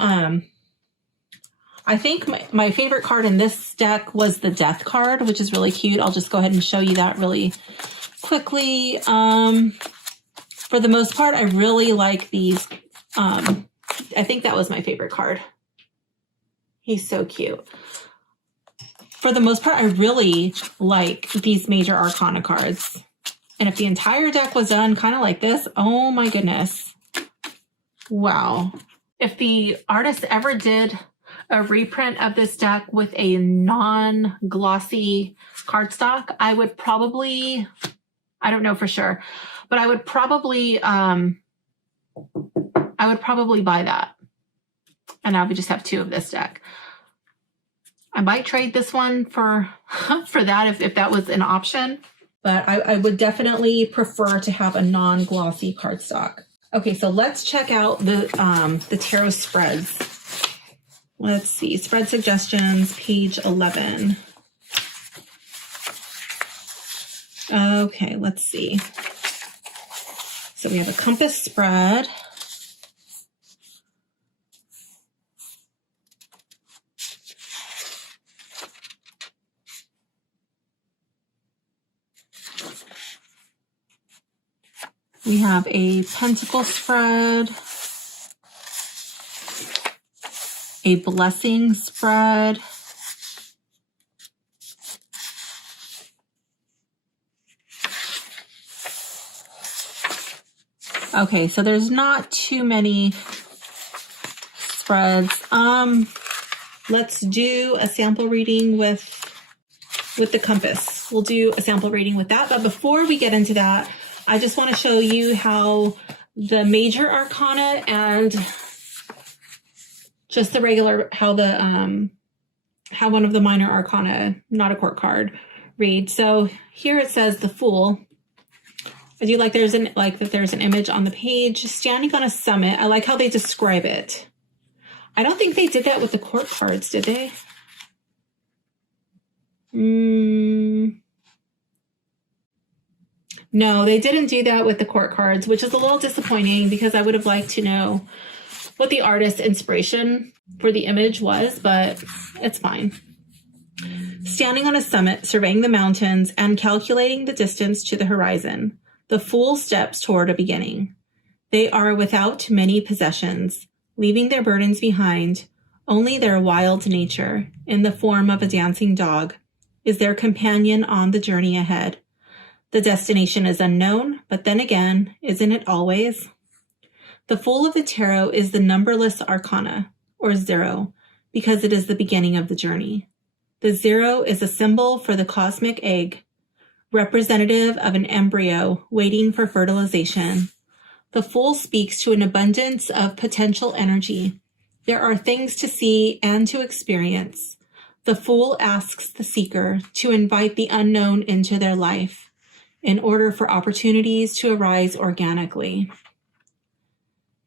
I think my favorite card in this deck was the Death card, which is really cute. I'll just go ahead and show you that really quickly. For the most part, I really like these. I think that was my favorite card. He's so cute. for the most part, I really like these major arcana cards. And if the entire deck was done kind of like this, oh my goodness. Wow. If the artist ever did a reprint of this deck with a non-glossy cardstock, I would probably, I don't know for sure, but I would probably buy that. And I would just have 2 of this deck. I might trade this one for that if that was an option. But I would definitely prefer to have a non-glossy cardstock. Okay, so let's check out the tarot spreads. Let's see, spread suggestions, page 11. Okay, let's see. So we have a compass spread. We have a pentacle spread, a blessing spread, okay, so there's not too many spreads. Let's do a sample reading with the compass. We'll do a sample reading with that, but before we get into that, I just want to show you how the major arcana and just the regular, how one of the minor arcana, not a court card, read. So here it says the Fool. I do like there's an image on the page standing on a summit. I like how they describe it. I don't think they did that with the court cards, did they? No, they didn't do that with the court cards, which is a little disappointing because I would have liked to know what the artist's inspiration for the image was, but it's fine. Standing on a summit, surveying the mountains and calculating the distance to the horizon, the Fool steps toward a beginning. They are without many possessions, leaving their burdens behind. Only their wild nature, in the form of a dancing dog, is their companion on the journey ahead. The destination is unknown, but then again, isn't it always? The Fool of the Tarot is the numberless arcana, or 0, because it is the beginning of the journey. The 0 is a symbol for the cosmic egg, representative of an embryo waiting for fertilization. The Fool speaks to an abundance of potential energy. There are things to see and to experience. The Fool asks the seeker to invite the unknown into their life, in order for opportunities to arise organically.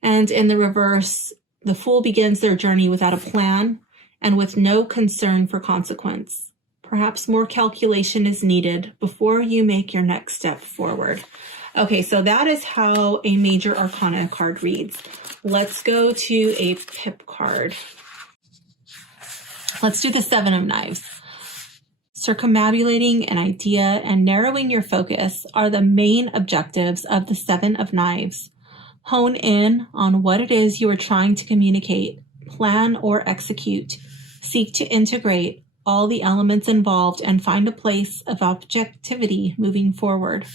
And in the reverse, the Fool begins their journey without a plan and with no concern for consequence. Perhaps more calculation is needed before you make your next step forward. Okay, so that is how a major arcana card reads. Let's go to a pip card. Let's do the 7 of Knives. Circumambulating an idea and narrowing your focus are the main objectives of the 7 of Knives. Hone in on what it is you are trying to communicate, plan or execute. Seek to integrate all the elements involved and find a place of objectivity moving forward.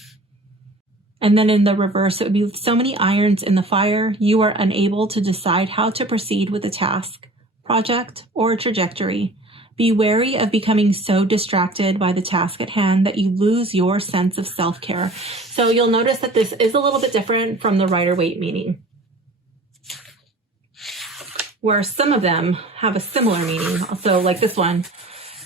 And then in the reverse, it would be with so many irons in the fire, you are unable to decide how to proceed with a task, project, or trajectory. Be wary of becoming so distracted by the task at hand that you lose your sense of self-care. So you'll notice that this is a little bit different from the Rider-Waite meaning, where some of them have a similar meaning. So like this one,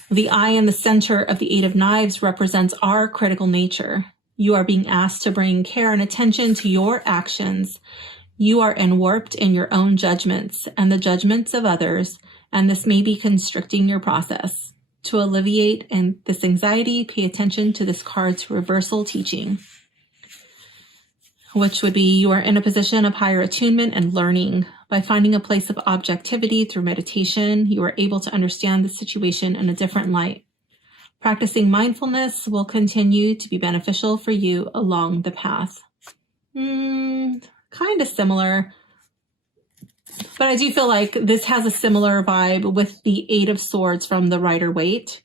the eye in the center of the 8 of Knives represents our critical nature. You are being asked to bring care and attention to your actions. You are enwarped in your own judgments and the judgments of others, and this may be constricting your process. To alleviate this anxiety, pay attention to this card's reversal teaching, which would be you are in a position of higher attunement and learning. By finding a place of objectivity through meditation, you are able to understand the situation in a different light. Practicing mindfulness will continue to be beneficial for you along the path. Kind of similar. But I do feel like this has a similar vibe with the 8 of Swords from the Rider-Waite.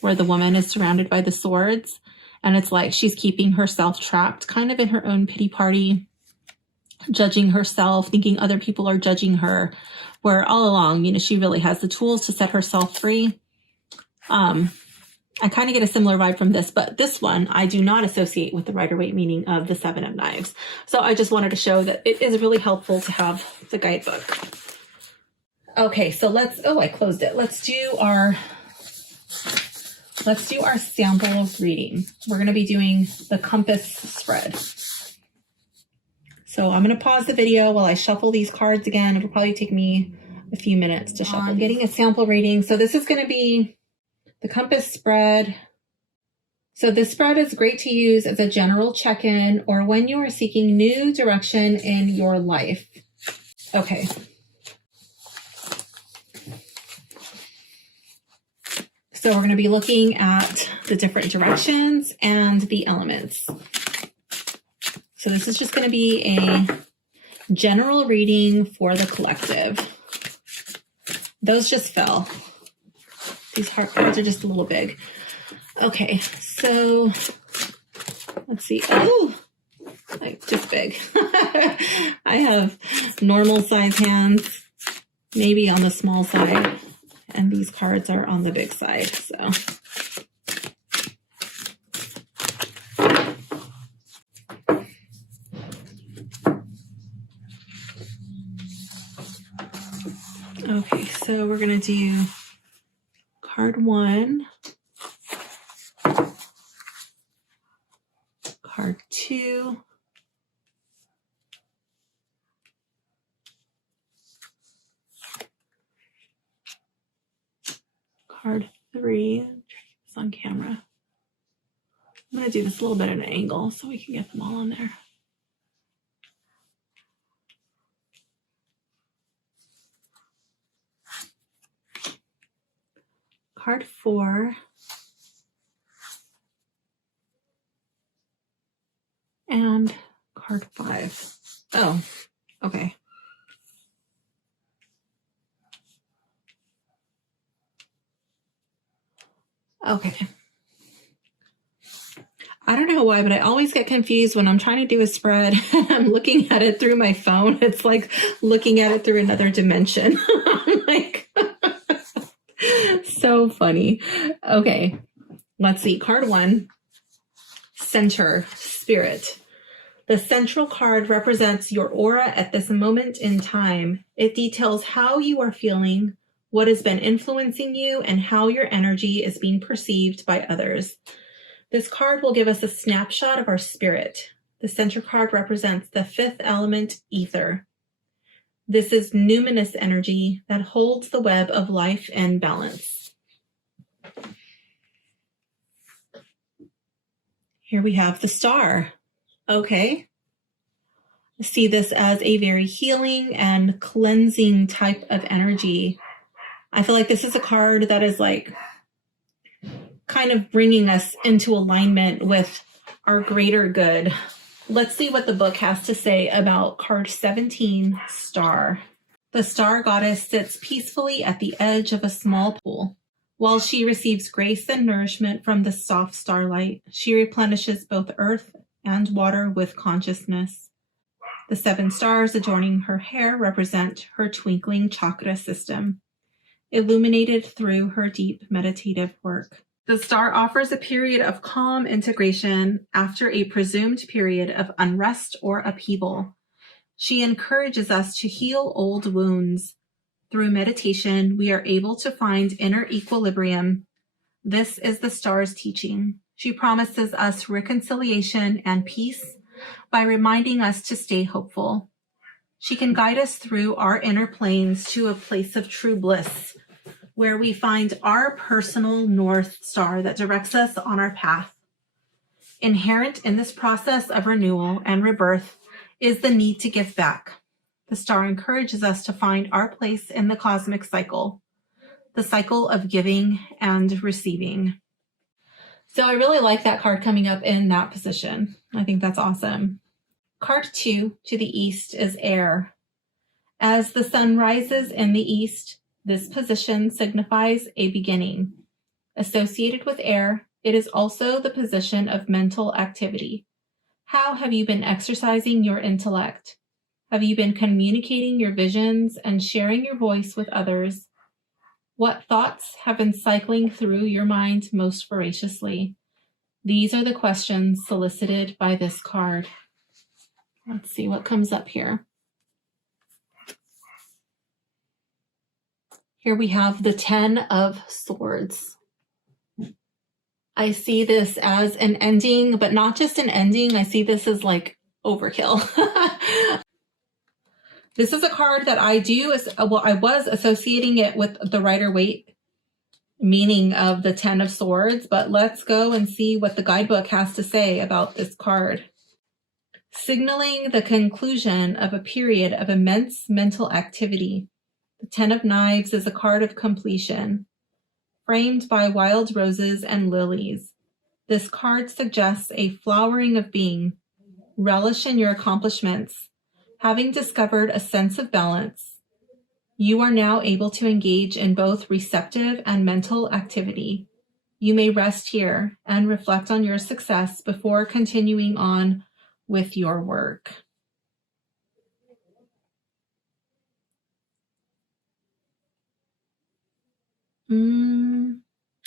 where the woman is surrounded by the swords. And it's like she's keeping herself trapped kind of in her own pity party, judging herself, thinking other people are judging her, where all along, you know, she really has the tools to set herself free. I kind of get a similar vibe from this, but this one I do not associate with the Rider-Waite meaning of the Seven of Knives. So I just wanted to show that it is really helpful to have the guidebook. Okay, so I closed it. Let's do our sample reading. We're going to be doing the compass spread. So I'm going to pause the video while I shuffle these cards again. It'll probably take me a few minutes to shuffle. I'm getting a sample reading. So this is going to be the compass spread. So this spread is great to use as a general check-in or when you are seeking new direction in your life. Okay. So we're going to be looking at the different directions and the elements. So this is just going to be a general reading for the collective. Those just fell. These heart cards are just a little big. Okay, so let's see. Oh, like just big. I have normal size hands, maybe on the small side, and these cards are on the big side. So okay, so we're gonna do card 1, card 2, card 3. It's on camera. I'm gonna do this a little bit at an angle so we can get them all in there. Card 4, and card 5. Oh, okay. Okay. I don't know why, but I always get confused when I'm trying to do a spread and I'm looking at it through my phone. It's like looking at it through another dimension. I'm like, so funny. Okay, let's see. Card 1, Center, Spirit. The central card represents your aura at this moment in time. It details how you are feeling, what has been influencing you, and how your energy is being perceived by others. This card will give us a snapshot of our spirit. The center card represents the 5th element, ether. This is numinous energy that holds the web of life and balance. Here we have the star. Okay. I see this as a very healing and cleansing type of energy. I feel like this is a card that is like kind of bringing us into alignment with our greater good. Let's see what the book has to say about card 17, Star. The star goddess sits peacefully at the edge of a small pool. While she receives grace and nourishment from the soft starlight, she replenishes both earth and water with consciousness. The 7 stars adorning her hair represent her twinkling chakra system, illuminated through her deep meditative work. The star offers a period of calm integration after a presumed period of unrest or upheaval. She encourages us to heal old wounds. Through meditation, we are able to find inner equilibrium. This is the star's teaching. She promises us reconciliation and peace by reminding us to stay hopeful. She can guide us through our inner planes to a place of true bliss, where we find our personal North Star that directs us on our path. Inherent in this process of renewal and rebirth is the need to give back. The star encourages us to find our place in the cosmic cycle, the cycle of giving and receiving. So I really like that card coming up in that position. I think that's awesome. Card 2 to the east is air. As the sun rises in the east, this position signifies a beginning, Associated with air, it is also the position of mental activity. How have you been exercising your intellect? Have you been communicating your visions and sharing your voice with others? What thoughts have been cycling through your mind most voraciously? These are the questions solicited by this card. Let's see what comes up here. Here we have the 10 of Swords. I see this as an ending, but not just an ending. I see this as like overkill. This is a card that I was associating it with the Rider-Waite meaning of the 10 of Swords, but let's go and see what the guidebook has to say about this card. Signaling the conclusion of a period of immense mental activity. The 10 of Knives is a card of completion, framed by wild roses and lilies. This card suggests a flowering of being. Relish in your accomplishments. Having discovered a sense of balance, you are now able to engage in both receptive and mental activity. You may rest here and reflect on your success before continuing on with your work.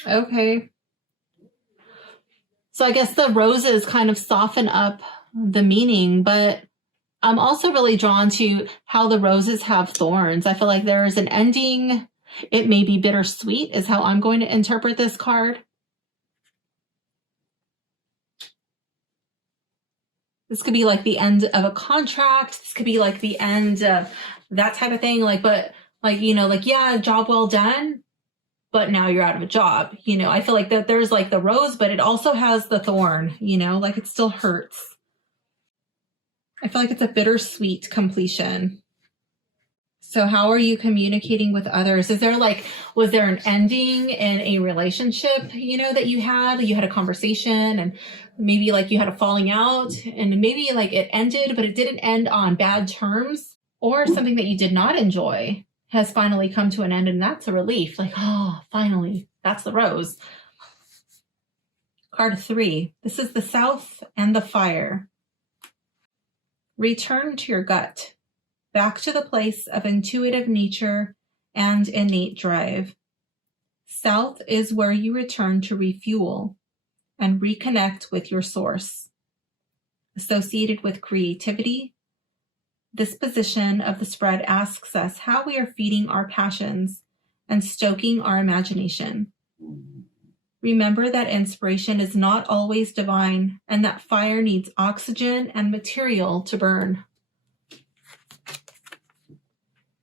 Okay. So I guess the roses kind of soften up the meaning, but I'm also really drawn to how the roses have thorns. I feel like there is an ending. It may be bittersweet is how I'm going to interpret this card. This could be like the end of a contract. This could be like the end of that type of thing. Yeah, job well done, but now you're out of a job. I feel like that there's like the rose, but it also has the thorn, like it still hurts. I feel like it's a bittersweet completion. So how are you communicating with others? Was there an ending in a relationship, that you had? You had a conversation and maybe like you had a falling out and maybe like it ended, but it didn't end on bad terms, or something that you did not enjoy has finally come to an end, and that's a relief. Like, oh, finally, that's the rose. Card 3. This is the South and the Fire. Return to your gut, back to the place of intuitive nature and innate drive. South is where you return to refuel and reconnect with your source. Associated with creativity, this position of the spread asks us how we are feeding our passions and stoking our imagination. Remember that inspiration is not always divine and that fire needs oxygen and material to burn.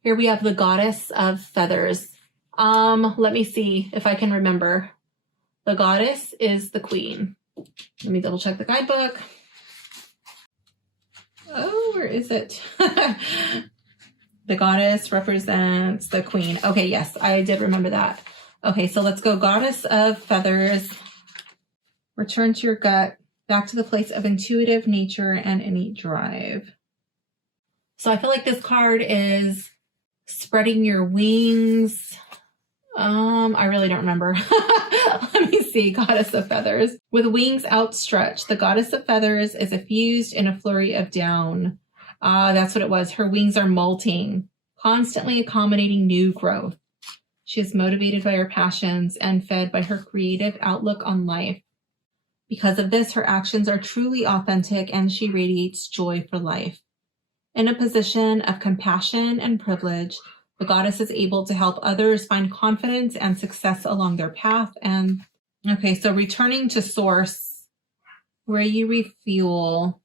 Here we have the Goddess of Feathers. Let me see if I can remember. The goddess is the queen. Let me double check the guidebook. Oh, where is it? The goddess represents the queen. Okay, yes, I did remember that. Okay, so let's go. Goddess of Feathers. Return to your gut, back to the place of intuitive nature and innate drive. So I feel like this card is spreading your wings. I really don't remember. Let me see. Goddess of Feathers. With wings outstretched, the Goddess of Feathers is effused in a flurry of down. That's what it was. Her wings are molting, constantly accommodating new growth. She is motivated by her passions and fed by her creative outlook on life. Because of this, her actions are truly authentic and she radiates joy for life. In a position of compassion and privilege, the goddess is able to help others find confidence and success along their path. And okay, so returning to source, where you refuel.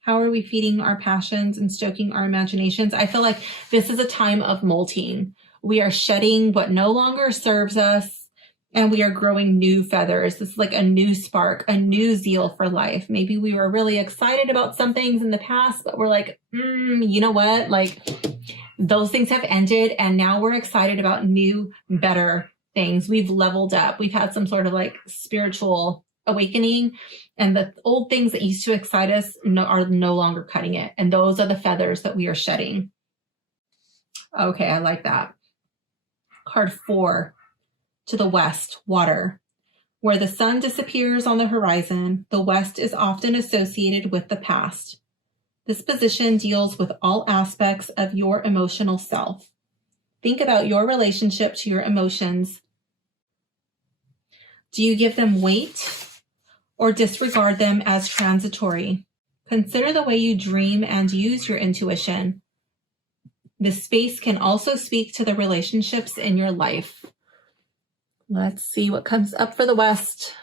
How are we feeding our passions and stoking our imaginations? I feel like this is a time of molting. We are shedding what no longer serves us, and we are growing new feathers. This is like a new spark, a new zeal for life. Maybe we were really excited about some things in the past, but we're like, you know what? Like, those things have ended, and now we're excited about new, better things. We've leveled up. We've had some sort of like spiritual awakening, and the old things that used to excite us are no longer cutting it. And those are the feathers that we are shedding. Okay, I like that. Card 4, to the west, water. Where the sun disappears on the horizon, the west is often associated with the past. This position deals with all aspects of your emotional self. Think about your relationship to your emotions. Do you give them weight or disregard them as transitory? Consider the way you dream and use your intuition. This space can also speak to the relationships in your life. Let's see what comes up for the West.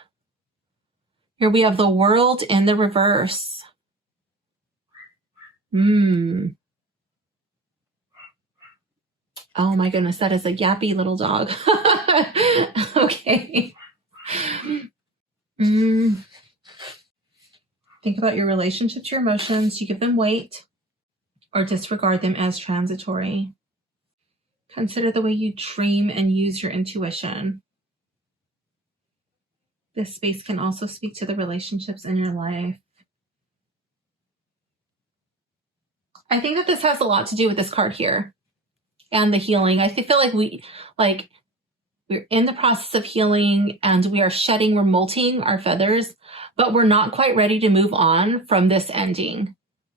Here we have the World in the reverse. Oh my goodness, that is a yappy little dog. Okay. Think about your relationship to your emotions. You give them weight or disregard them as transitory. Consider the way you dream and use your intuition. This space can also speak to the relationships in your life. I think that this has a lot to do with this card here and the healing. I feel like we're in the process of healing and we are shedding, we're molting our feathers, but we're not quite ready to move on from this ending.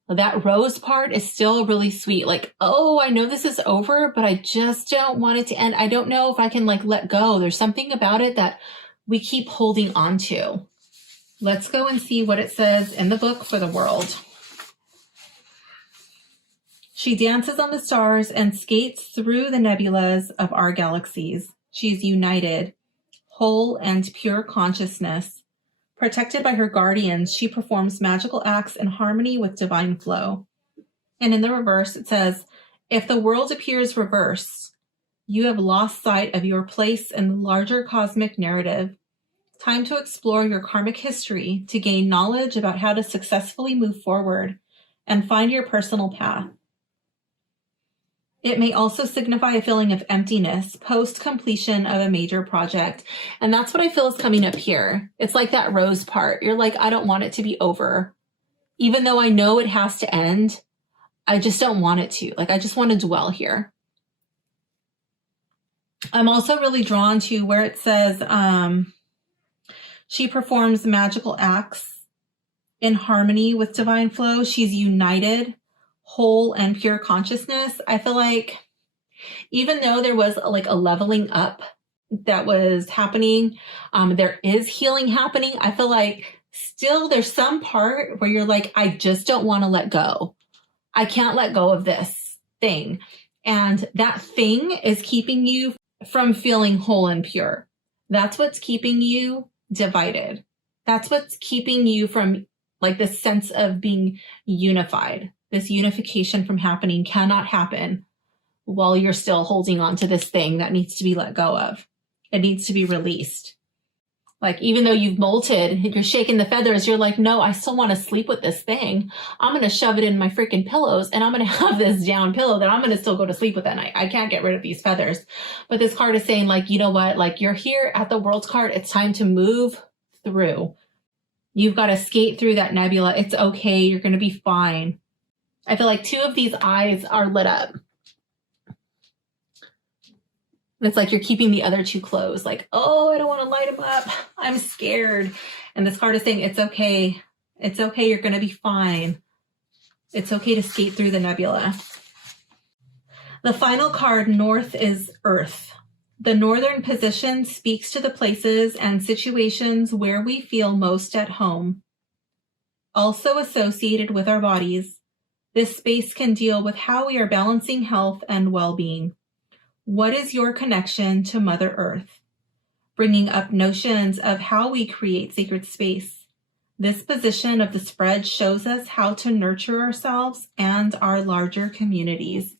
That rose part is still really sweet. Like, oh, I know this is over, but I just don't want it to end. I don't know if I can let go. There's something about it that we keep holding on to. Let's go and see what it says in the book for the world. She dances on the stars and skates through the nebulas of our galaxies. She is united, whole and pure consciousness. Protected by her guardians, she performs magical acts in harmony with divine flow. And in the reverse, it says, if the world appears reversed, you have lost sight of your place in the larger cosmic narrative. Time to explore your karmic history to gain knowledge about how to successfully move forward and find your personal path. It may also signify a feeling of emptiness post-completion of a major project. And that's what I feel is coming up here. It's like that rose part. You're like, I don't want it to be over. Even though I know it has to end, I just don't want it to. I just want to dwell here. I'm also really drawn to where it says, she performs magical acts in harmony with divine flow. She's united, whole and pure consciousness. I feel like even though there was a leveling up that was happening, there is healing happening. I feel like still there's some part where you're like, I just don't want to let go. I can't let go of this thing. And that thing is keeping you from feeling whole and pure. That's what's keeping you divided. That's what's keeping you from this sense of being unified. This unification from happening cannot happen while you're still holding on to this thing that needs to be let go of. It needs to be released. Even though you've molted, you're shaking the feathers, you're like, no, I still want to sleep with this thing. I'm going to shove it in my freaking pillows and I'm going to have this down pillow that I'm going to still go to sleep with at night. I can't get rid of these feathers. But this card is saying you know what? You're here at the World's card. It's time to move through. You've got to skate through that nebula. It's okay. You're going to be fine. I feel like two of these eyes are lit up. It's like you're keeping the other two closed. Oh, I don't want to light them up. I'm scared. And this card is saying, it's okay. It's okay. You're going to be fine. It's okay to skate through the nebula. The final card, North, is Earth. The northern position speaks to the places and situations where we feel most at home. Also associated with our bodies, this space can deal with how we are balancing health and well-being. What is your connection to Mother Earth? Bringing up notions of how we create sacred space. This position of the spread shows us how to nurture ourselves and our larger communities.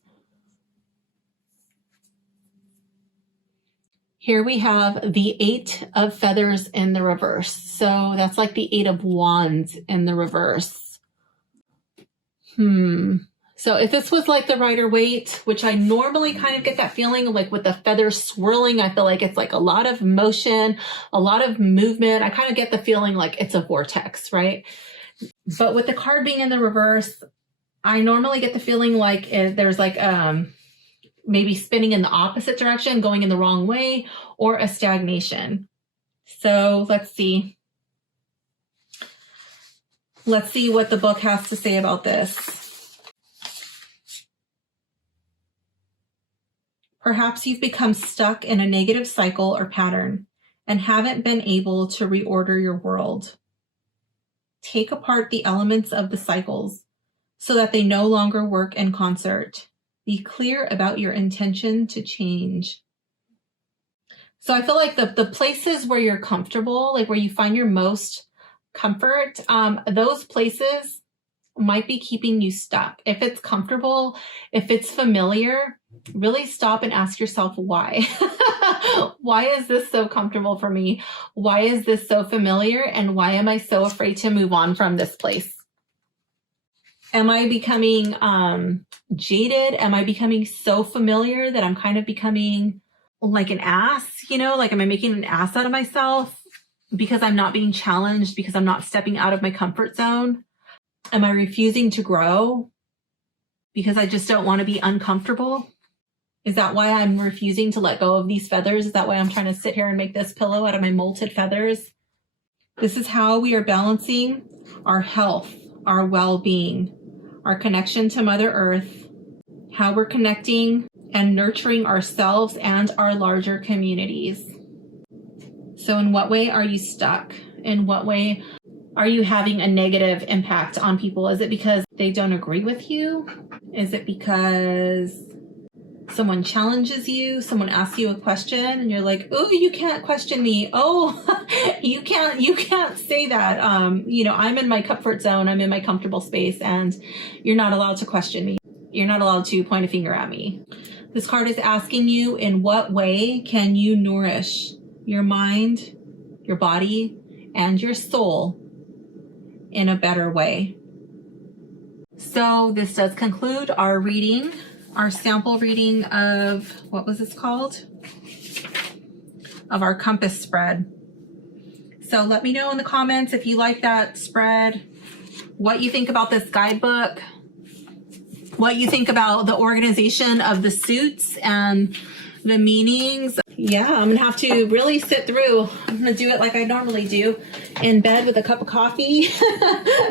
Here we have the 8 of feathers in the reverse. So that's the 8 of wands in the reverse. So if this was the Rider-Waite, which I normally kind of get that feeling with the feathers swirling, I feel like it's a lot of motion, a lot of movement. I kind of get the feeling it's a vortex, right? But with the card being in the reverse, I normally get the feeling there's maybe spinning in the opposite direction, going in the wrong way, or a stagnation. So let's see. Let's see what the book has to say about this. Perhaps you've become stuck in a negative cycle or pattern and haven't been able to reorder your world. Take apart the elements of the cycles so that they no longer work in concert. Be clear about your intention to change. So I feel like the places where you're comfortable, like where you find your most comfort, those places might be keeping you stuck. If it's comfortable, if it's familiar, really stop and ask yourself why. Why is this so comfortable for me? Why is this so familiar? And why am I so afraid to move on from this place? Am I becoming jaded? Am I becoming so familiar that I'm kind of becoming like an ass, you know, like am I making an ass out of myself because I'm not being challenged, because I'm not stepping out of my comfort zone? Am I refusing to grow because I just don't want to be uncomfortable? Is that why I'm refusing to let go of these feathers? Is that why I'm trying to sit here and make this pillow out of my molted feathers? This is how we are balancing our health, our well-being, our connection to Mother Earth, how we're connecting and nurturing ourselves and our larger communities. So in what way are you stuck? In what way are you having a negative impact on people? Is it because they don't agree with you? Is it because someone challenges you? Someone asks you a question and you're like, oh, you can't question me. Oh, you can't say that. You know, I'm in my comfort zone. I'm in my comfortable space and you're not allowed to question me. You're not allowed to point a finger at me. This card is asking you, in what way can you nourish your mind, your body, and your soul in a better way? So this does conclude our reading, our sample reading of, what was this called? Of our compass spread. So let me know in the comments if you like that spread, what you think about this guidebook, what you think about the organization of the suits and the meanings. Yeah, I'm gonna have to really sit through. I'm gonna do it like I normally do, in bed with a cup of coffee,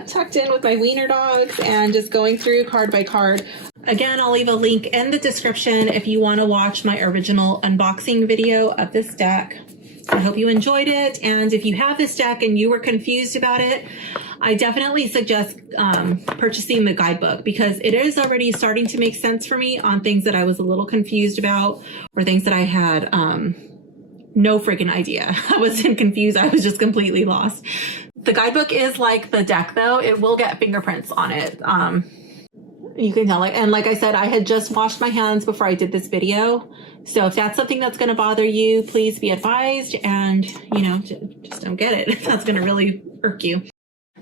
tucked in with my wiener dogs, and just going through card by card. Again, I'll leave a link in the description if you want to watch my original unboxing video of this deck. I hope you enjoyed it, and if you have this deck and you were confused about it, I definitely suggest purchasing the guidebook, because it is already starting to make sense for me on things that I was a little confused about, or things that I had no freaking idea. I wasn't confused. I was just completely lost. The guidebook is like the deck, though. It will get fingerprints on it. You can tell. And like I said, I had just washed my hands before I did this video. So if that's something that's going to bother you, please be advised, and, you know, just don't get it. That's going to really irk you.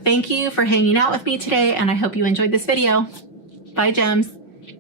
Thank you for hanging out with me today, and I hope you enjoyed this video. Bye, gems.